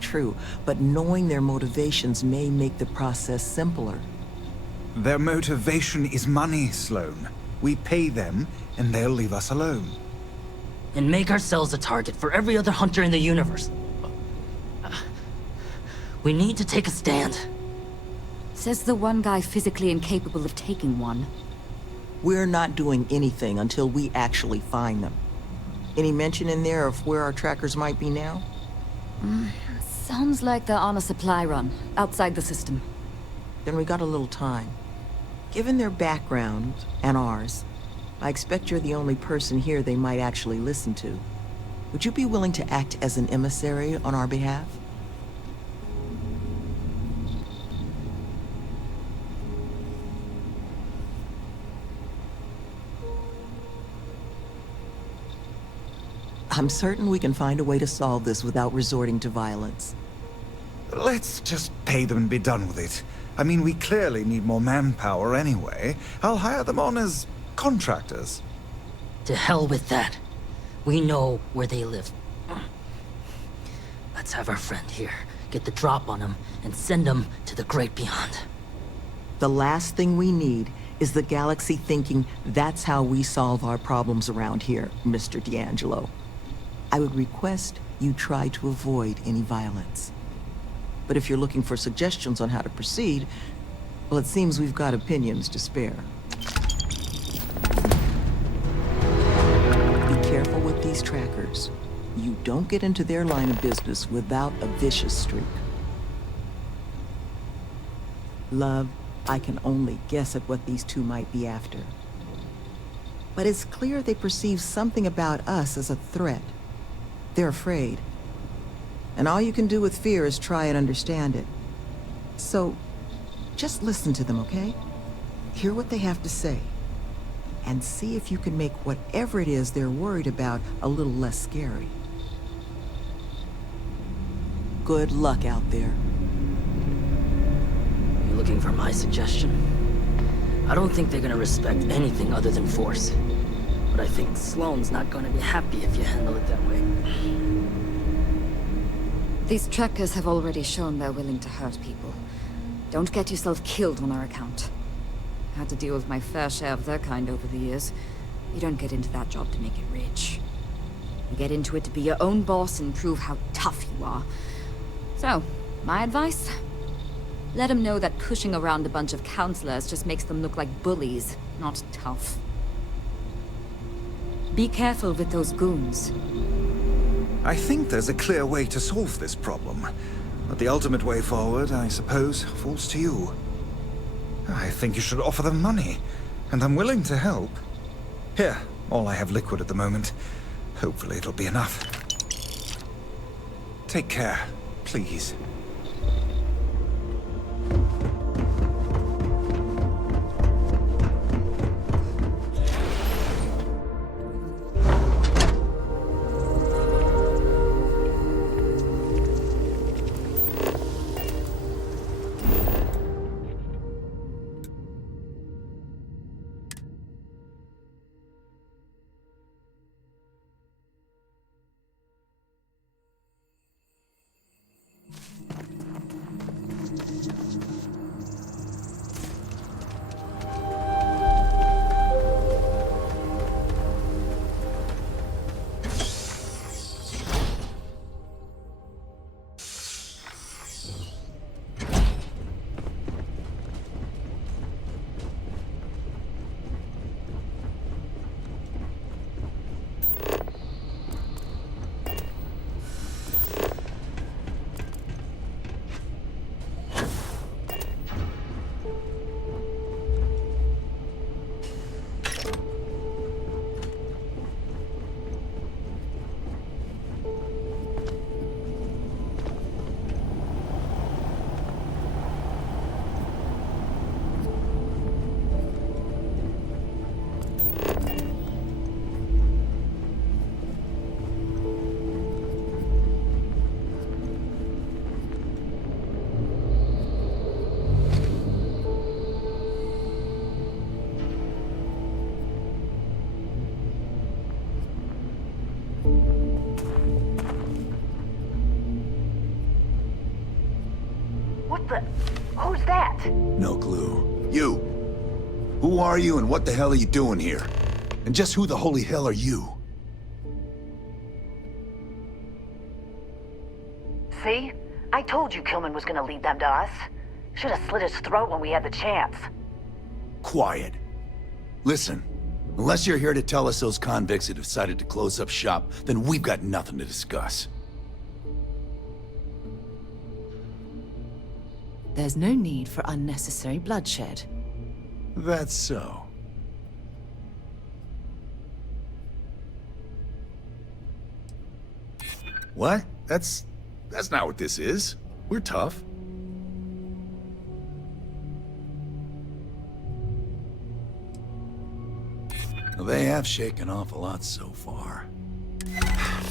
True, but knowing their motivations may make the process simpler. Their motivation is money, Sloane. We pay them, and they'll leave us alone. And make ourselves a target for every other hunter in the universe. We need to take a stand. Says the one guy physically incapable of taking one. We're not doing anything until we actually find them. Any mention in there of where our trackers might be now? Sounds like they're on a supply run, outside the system. Then we got a little time. Given their background, and ours, I expect you're the only person here they might actually listen to. Would you be willing to act as an emissary on our behalf? I'm certain we can find a way to solve this without resorting to violence. Let's just pay them and be done with it. I mean, we clearly need more manpower anyway. I'll hire them on as contractors. To hell with that. We know where they live. Let's have our friend here get the drop on them and send them to the great beyond. The last thing we need is the galaxy thinking that's how we solve our problems around here, Mr. D'Angelo. I would request you try to avoid any violence. But if you're looking for suggestions on how to proceed, well, it seems we've got opinions to spare. Be careful with these trackers. You don't get into their line of business without a vicious streak. Love, I can only guess at what these 2 might be after. But it's clear they perceive something about us as a threat. They're afraid. And all you can do with fear is try and understand it. So, just listen to them, okay? Hear what they have to say. And see if you can make whatever it is they're worried about a little less scary. Good luck out there. You looking for my suggestion? I don't think they're gonna respect anything other than force. But I think Sloane's not gonna be happy if you handle it that way. These trackers have already shown they're willing to hurt people. Don't get yourself killed on our account. Had to deal with my fair share of their kind over the years. You don't get into that job to make it rich. You get into it to be your own boss and prove how tough you are. So, my advice? Let them know that pushing around a bunch of counselors just makes them look like bullies, not tough. Be careful with those goons. I think there's a clear way to solve this problem. But the ultimate way forward, I suppose, falls to you. I think you should offer them money, and I'm willing to help. Here, all I have liquid at the moment. Hopefully it'll be enough. Take care, please. What the? Who's that? No clue. You! Who are you and what the hell are you doing here? And just who the holy hell are you? See? I told you Kilman was gonna lead them to us. Should have slit his throat when we had the chance. Quiet. Listen, unless you're here to tell us those convicts have decided to close up shop, then we've got nothing to discuss. There's no need for unnecessary bloodshed. That's so. What? That's not what this is. We're tough. Well, they have shaken off a lot so far.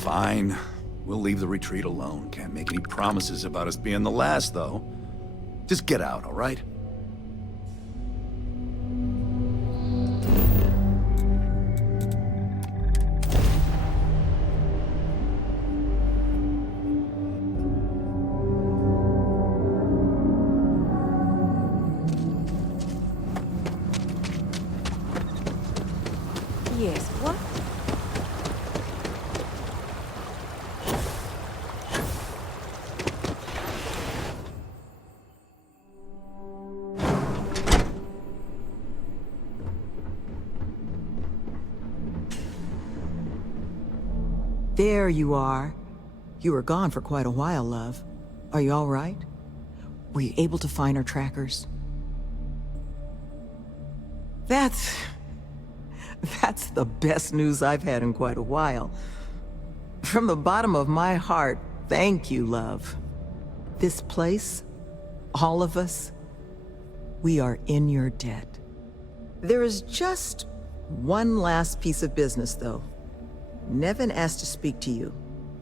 Fine. We'll leave the retreat alone. Can't make any promises about us being the last, though. Just get out, all right? Yes, what? There you are. You were gone for quite a while, love. Are you all right? Were you able to find our trackers? That's the best news I've had in quite a while. From the bottom of my heart, thank you, love. This place, all of us, we are in your debt. There is just one last piece of business, though. Nevin asked to speak to you,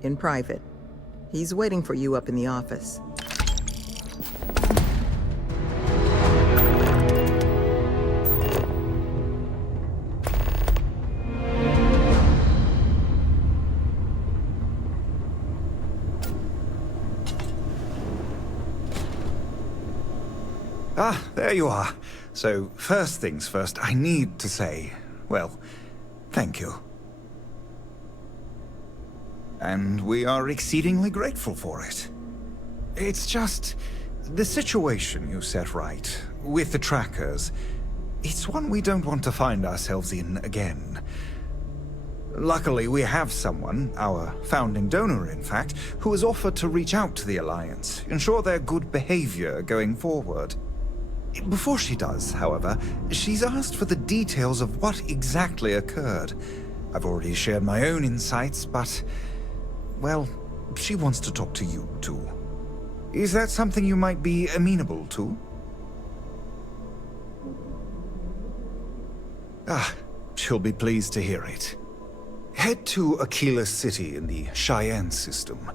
in private. He's waiting for you up in the office. Ah, there you are. So, first things first, I need to say, well, thank you. and we are exceedingly grateful for it. It's just the situation you set right with the trackers. It's one we don't want to find ourselves in again. Luckily, we have someone, our founding donor in fact, who has offered to reach out to the Alliance, ensure their good behavior going forward. Before she does, however, she's asked for the details of what exactly occurred. I've already shared my own insights, but, well, she wants to talk to you too. Is that something you might be amenable to? Ah, she'll be pleased to hear it. Head to Aquila City in the Cheyenne system.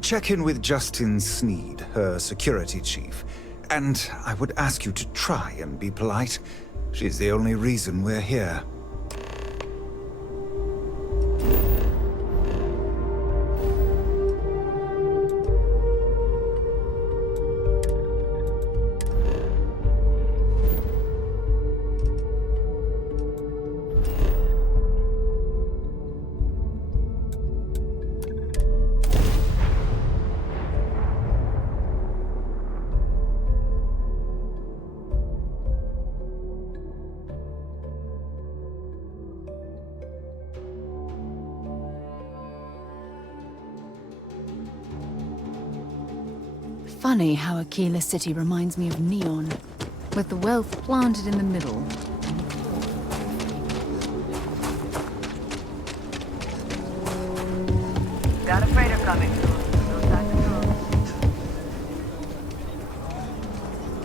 Check in with Justin Sneed, her security chief. And I would ask you to try and be polite. She's the only reason we're here. Funny how Aquila City reminds me of Neon, with the wealth planted in the middle. Got a freighter coming. No time to go.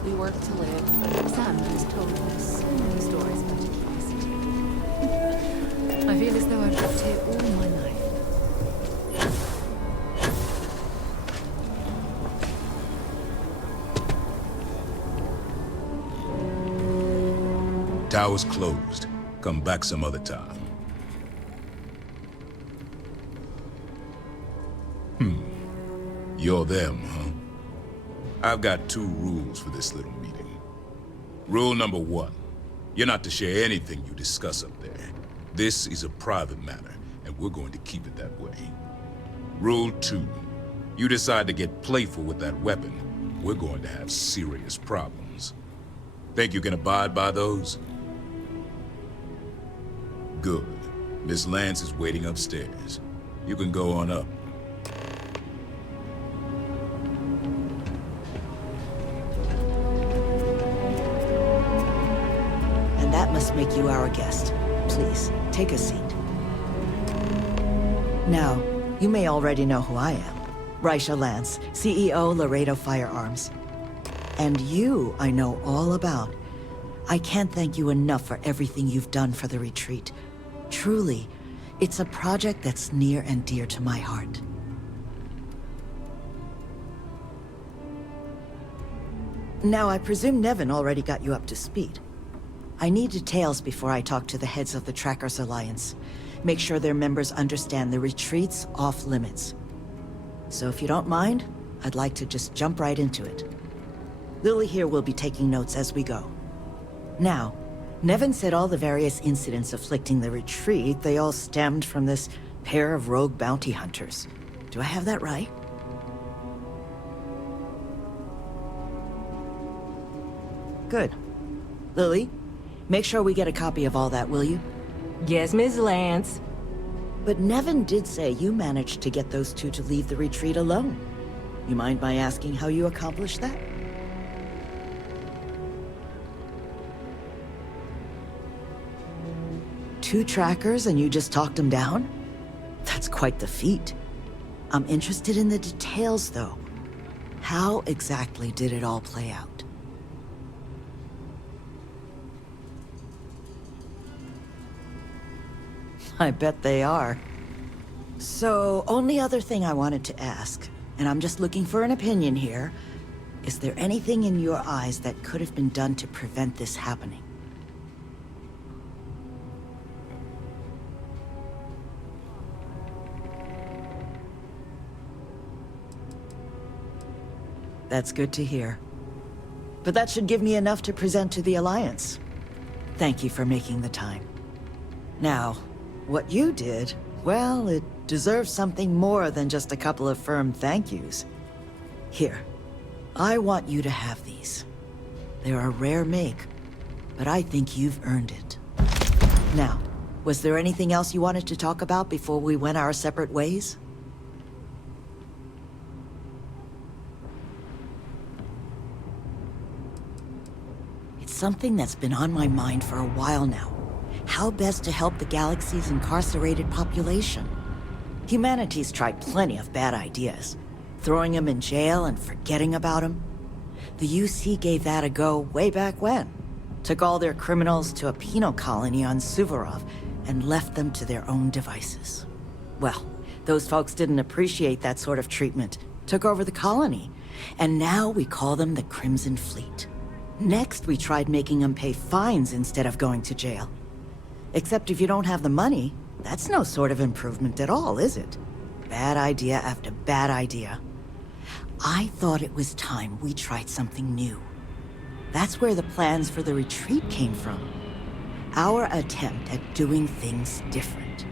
We work to live, but Sam has told us so many stories about Aquila City. I feel as though I've lived here all my life. Tower's closed. Come back some other time. You're them, huh? I've got 2 rules for this little meeting. Rule number 1, you're not to share anything you discuss up there. This is a private matter, and we're going to keep it that way. Rule 2, you decide to get playful with that weapon, we're going to have serious problems. Think you can abide by those? Good. Miss Lance is waiting upstairs. You can go on up. And that must make you our guest. Please, take a seat. Now, you may already know who I am. Raisha Lance, CEO, Laredo Firearms. And you, I know all about. I can't thank you enough for everything you've done for the retreat. Truly, it's a project that's near and dear to my heart. Now, I presume Nevin already got you up to speed. I need details before I talk to the heads of the Trackers Alliance. Make sure their members understand the retreat's off limits. So if you don't mind, I'd like to just jump right into it. Lily here will be taking notes as we go. Now, Nevin said all the various incidents afflicting the retreat, they all stemmed from this pair of rogue bounty hunters. Do I have that right? Good. Lily, make sure we get a copy of all that, will you? Yes, Miss Lance. But Nevin did say you managed to get those 2 to leave the retreat alone. You mind my asking how you accomplished that? Two trackers and you just talked them down? That's quite the feat. I'm interested in the details, though. How exactly did it all play out? I bet they are. So, only other thing I wanted to ask, and I'm just looking for an opinion here, is there anything in your eyes that could have been done to prevent this happening? That's good to hear. But that should give me enough to present to the Alliance. Thank you for making the time. Now, what you did, Well, it deserves something more than just a couple of firm thank yous. Here, I want you to have these. They're a rare make, but I think you've earned it. Now, was there anything else you wanted to talk about before we went our separate ways? It's something that's been on my mind for a while now. How best to help the galaxy's incarcerated population? Humanity's tried plenty of bad ideas. Throwing them in jail and forgetting about them. The UC gave that a go way back when. Took all their criminals to a penal colony on Suvorov and left them to their own devices. Well, those folks didn't appreciate that sort of treatment. Took over the colony. And now we call them the Crimson Fleet. Next, we tried making them pay fines instead of going to jail. Except if you don't have the money, that's no sort of improvement at all, is it? Bad idea after bad idea. I thought it was time we tried something new. That's where the plans for the retreat came from. Our attempt at doing things different.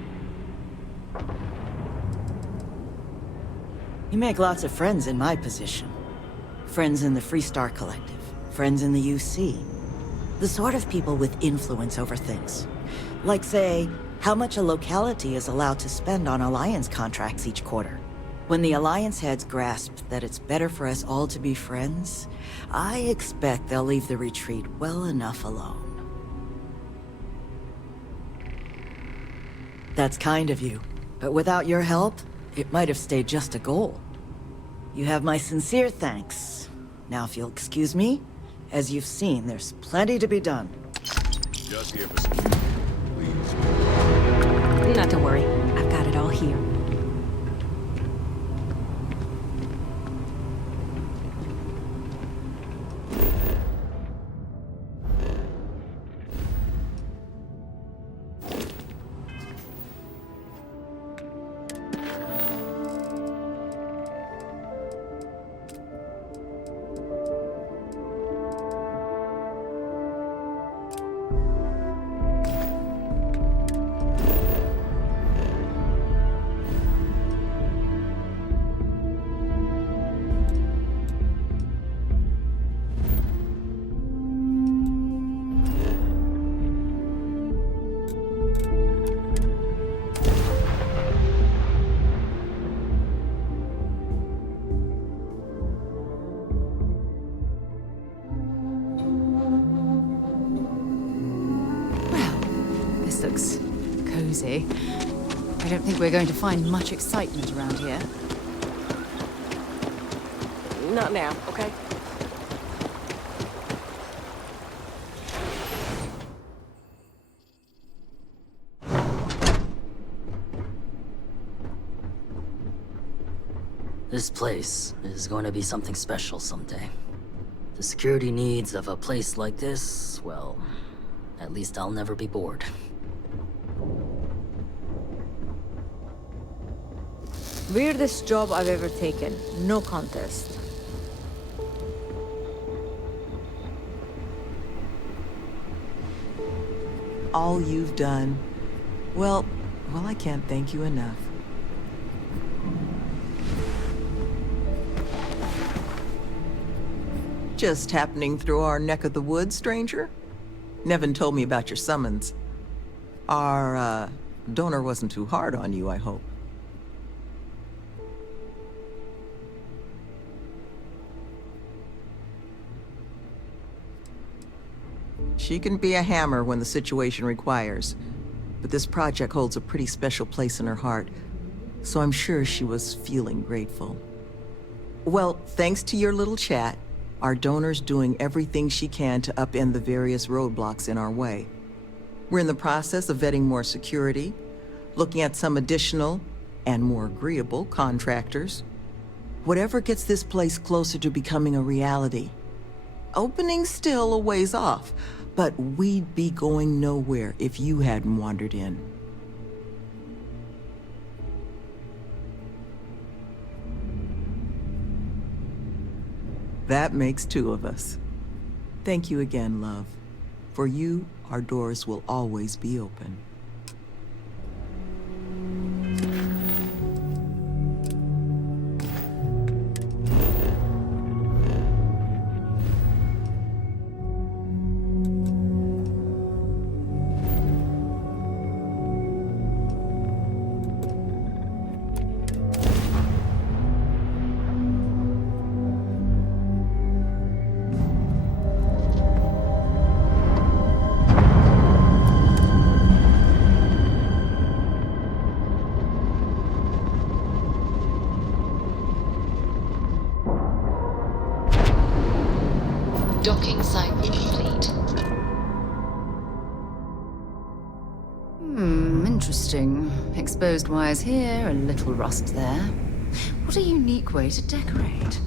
You make lots of friends in my position. Friends in the Freestar Collective, friends in the UC. The sort of people with influence over things. Like, say, how much a locality is allowed to spend on Alliance contracts each quarter. When the Alliance heads grasp that it's better for us all to be friends, I expect they'll leave the retreat well enough alone. That's kind of you, but without your help, it might have stayed just a goal. You have my sincere thanks. Now if you'll excuse me, as you've seen, there's plenty to be done. Just here for security, please. Not to worry. I've got it all here. Looks cozy. I don't think we're going to find much excitement around here. Not now, okay? This place is going to be something special someday. The security needs of a place like this, well, at least I'll never be bored. Weirdest job I've ever taken. No contest. All you've done. Well, I can't thank you enough. Just happening through our neck of the woods, stranger? Nevin told me about your summons. Our, donor wasn't too hard on you, I hope. She can be a hammer when the situation requires, but this project holds a pretty special place in her heart, so I'm sure she was feeling grateful. Well, thanks to your little chat, our donor's doing everything she can to upend the various roadblocks in our way. We're in the process of vetting more security, looking at some additional and more agreeable contractors. Whatever gets this place closer to becoming a reality. Opening's still a ways off, but we'd be going nowhere if you hadn't wandered in. That makes two of us. Thank you again, love. For you, our doors will always be open. Exposed wires here, a little rust there. What a unique way to decorate.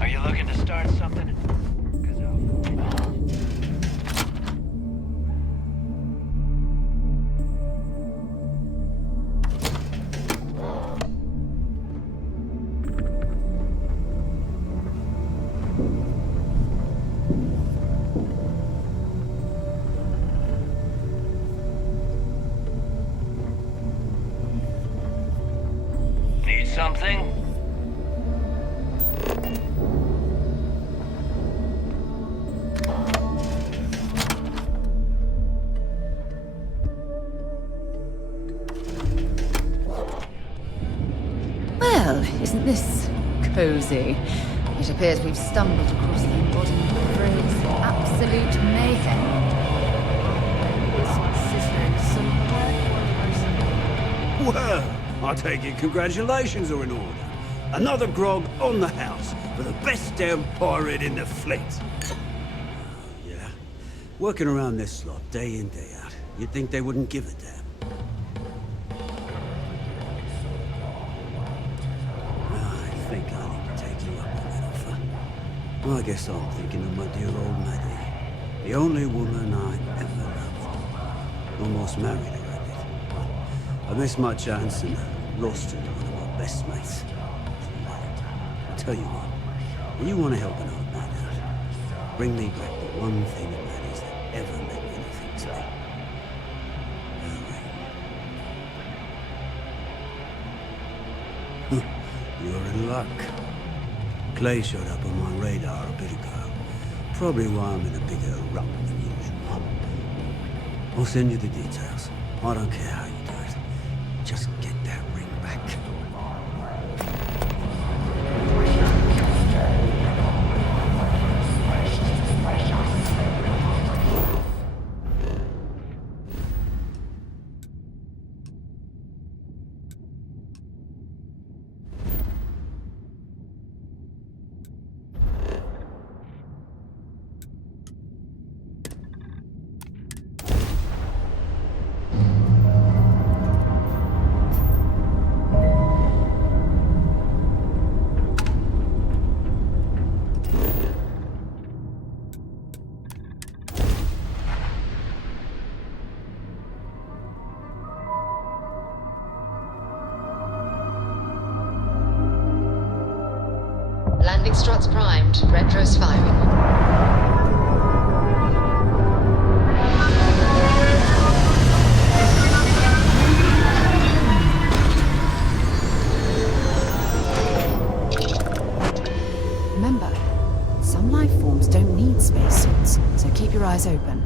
Are you looking to start something? Need something? Well, isn't this cozy? It appears we've stumbled across the embodiment of the phrase absolute mayhem. Well, I take it congratulations are in order. Another grog on the house for the best damn pirate in the fleet. Yeah, working around this slot day in, day out. You'd think they wouldn't give a damn. I think I need to take you up on that offer. Well, I guess I'm thinking of my dear old Maddie. The only woman I ever loved. Almost married her, I did. I missed my chance and lost her to one of my best mates. I'll tell you what, when you want to help an old man out, bring me back the one thing that matters that ever meant anything to me. You're in luck. Clay showed up on my radar a bit ago. Probably why I'm in a bigger rut than usual. I'll send you the details. I don't care how you do it. Just get that ring back. Landing struts primed. Retros firing. Remember, some life forms don't need spacesuits, so keep your eyes open.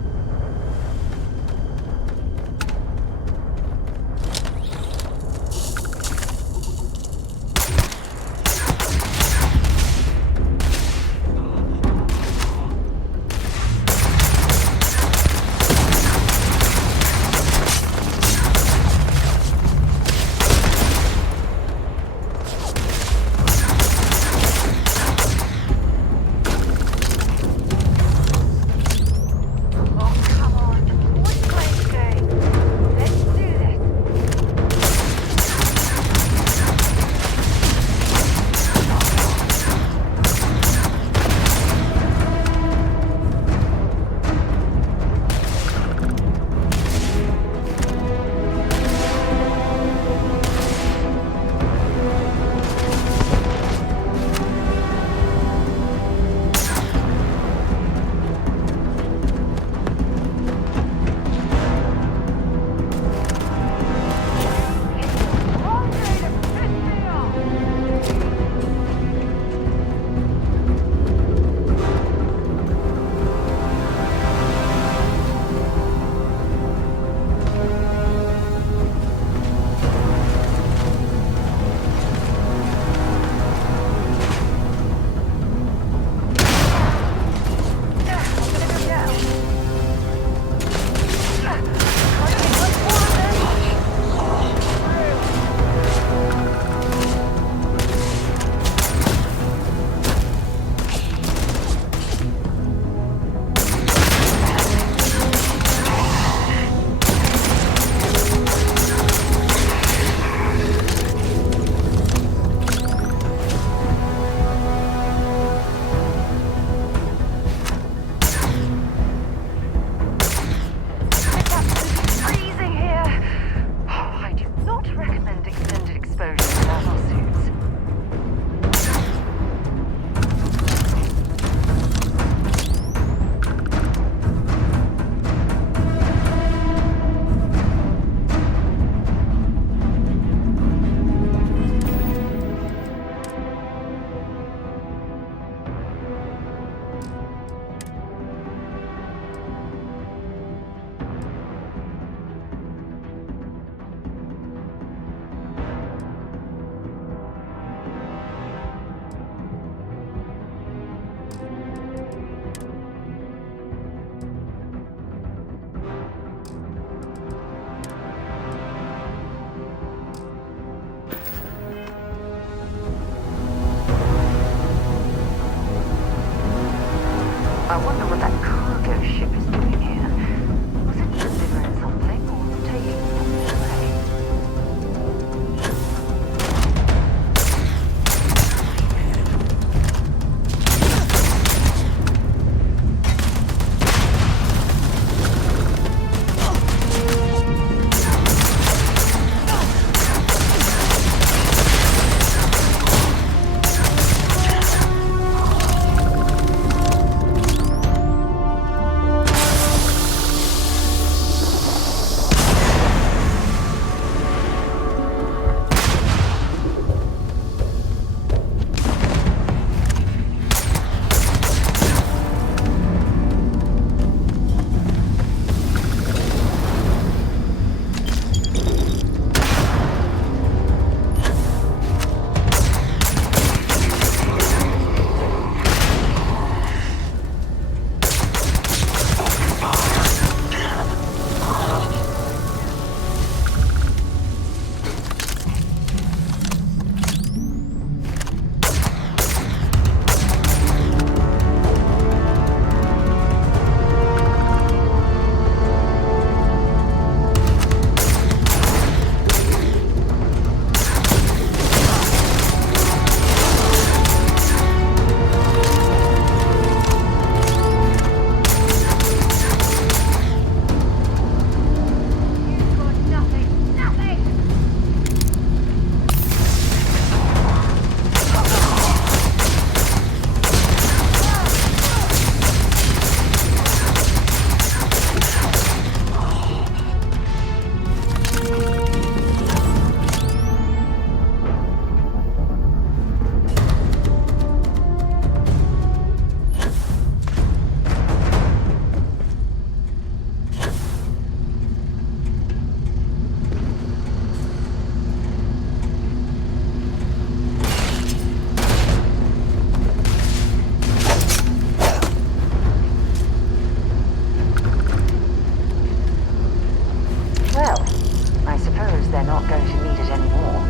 not going to need it anymore.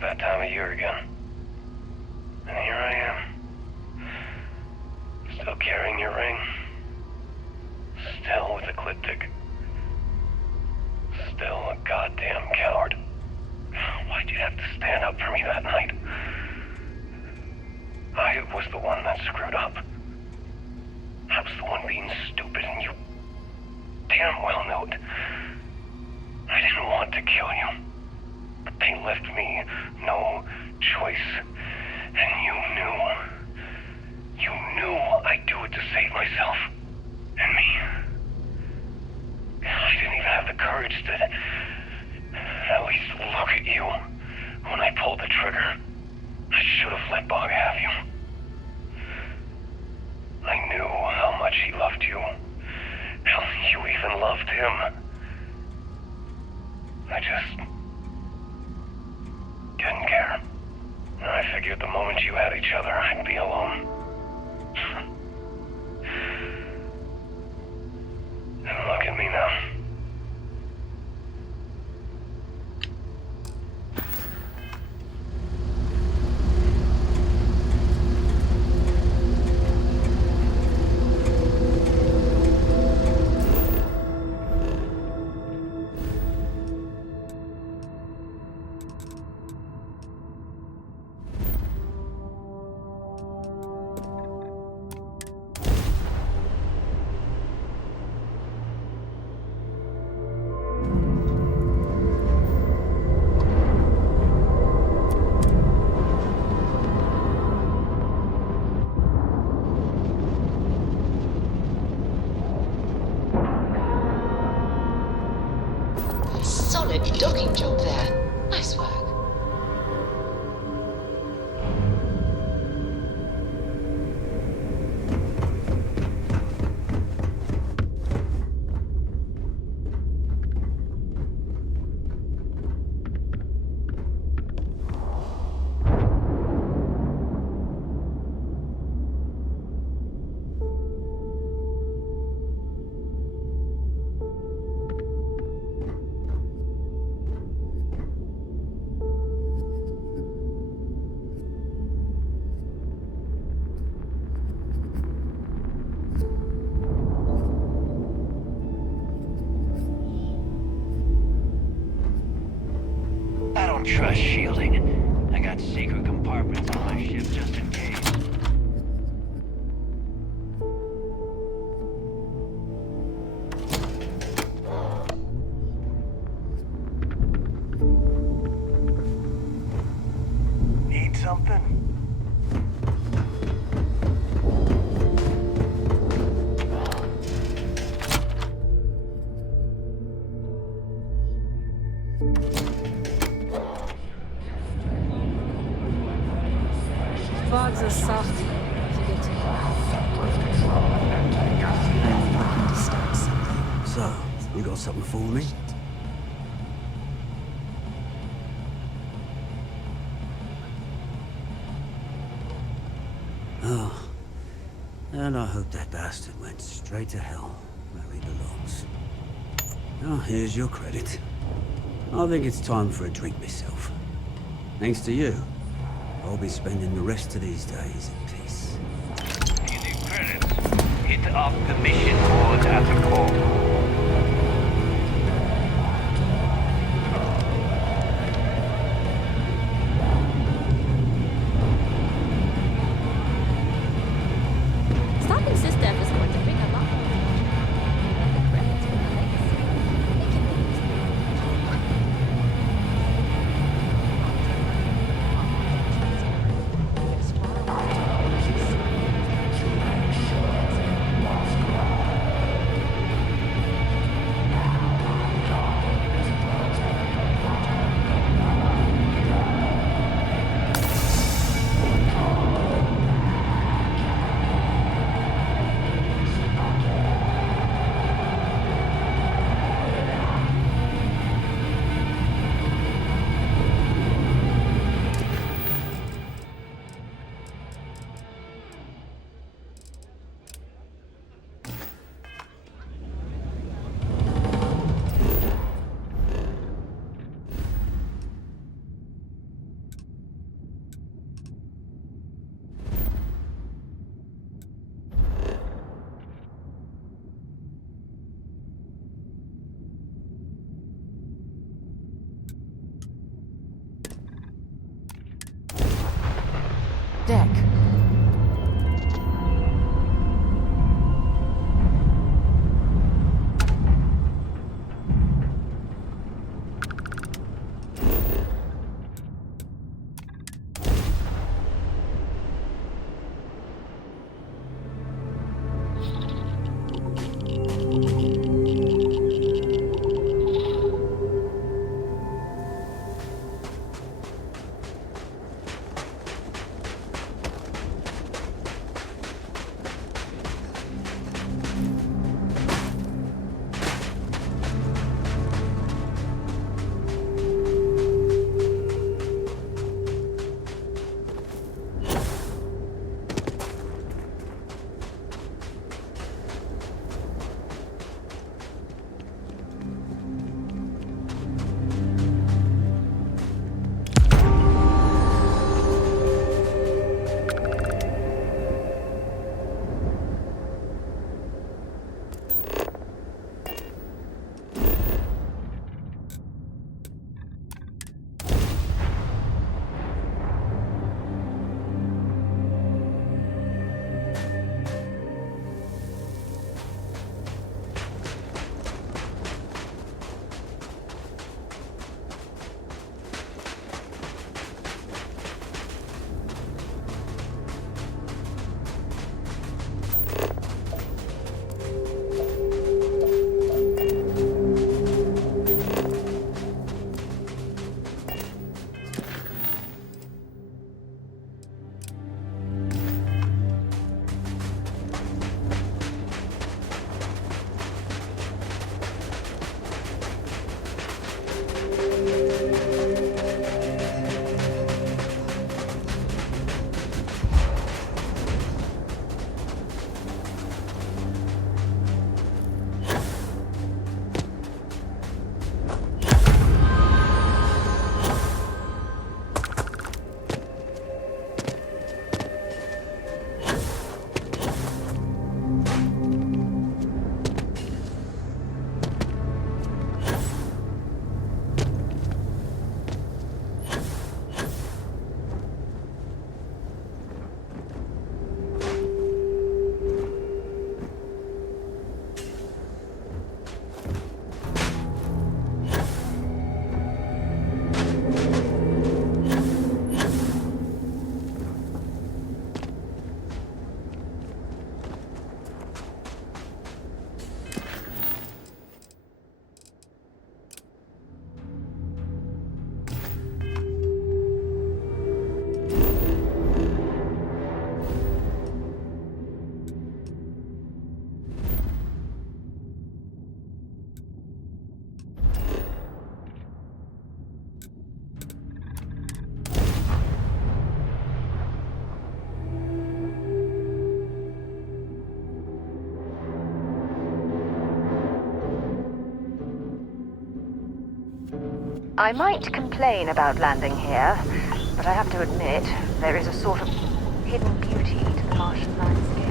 That time of year again. And here I am. Still carrying your ring. Still with a cliptic. Still a goddamn coward. Why'd you have to stand up for me that night? I was the one that screwed up. I was the one being stupid, and you damn well knew it. I didn't want to kill you. But they left me no choice. And you knew. You knew I'd do it to save myself. And me. I didn't even have the courage to at least look at you when I pulled the trigger. I should have let Bog have you. I knew how much he loved you. How you even loved him. I just didn't care. I figured the moment you had each other, I'd be alone. And look at me now. Solid docking job there. Nice work. I don't trust shielding. I got secret compartments on my ship just in case. Need something? Bugs are soft to get to. I'm looking to start something. So, you got something for me? Oh. And I hope that bastard went straight to hell, where he belongs. Now, here's your credit. I think it's time for a drink myself. Thanks to you, I'll be spending the rest of these days in peace. You need credits. Hit up the mission board at the core. Stopping Sister is going to bring a lot. I might complain about landing here, but I have to admit, there is a sort of hidden beauty to the Martian landscape.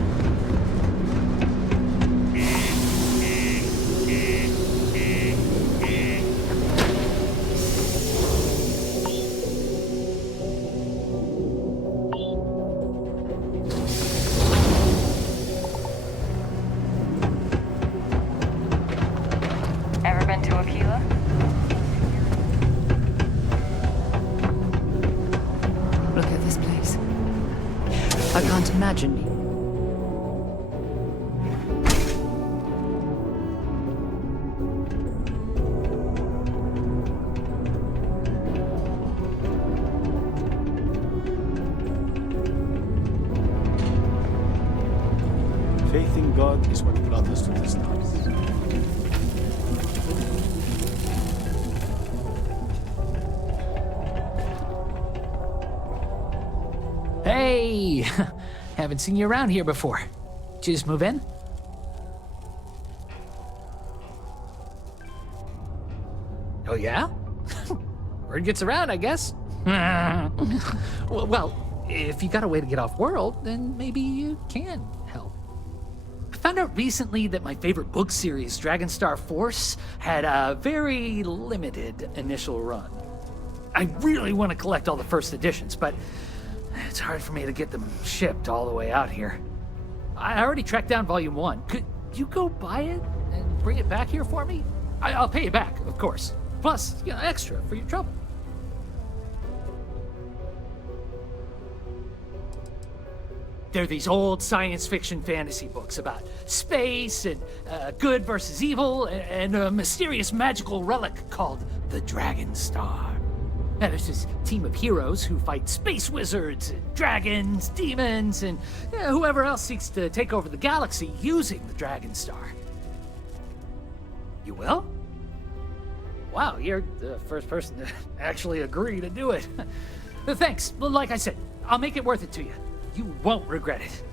Ever been to Aquila? Look at this place. I can't imagine me. Faith in God is what brought us to this house. Hey! Haven't seen you around here before. Did you just move in? Oh, yeah? Word gets around, I guess. Well, if you got a way to get off world, then maybe you can help. I found out recently that my favorite book series, Dragonstar Force, had a very limited initial run. I really want to collect all the first editions, but it's hard for me to get them shipped all the way out here. I already tracked down Volume 1. Could you go buy it and bring it back here for me? I'll pay you back, of course. Plus, extra for your trouble. They're these old science fiction fantasy books about space and good versus evil and a mysterious magical relic called the Dragonstar. And there's this team of heroes who fight space wizards and dragons, demons, and whoever else seeks to take over the galaxy using the Dragonstar. You will? Wow, you're the first person to actually agree to do it. Thanks. Like I said, I'll make it worth it to you. You won't regret it.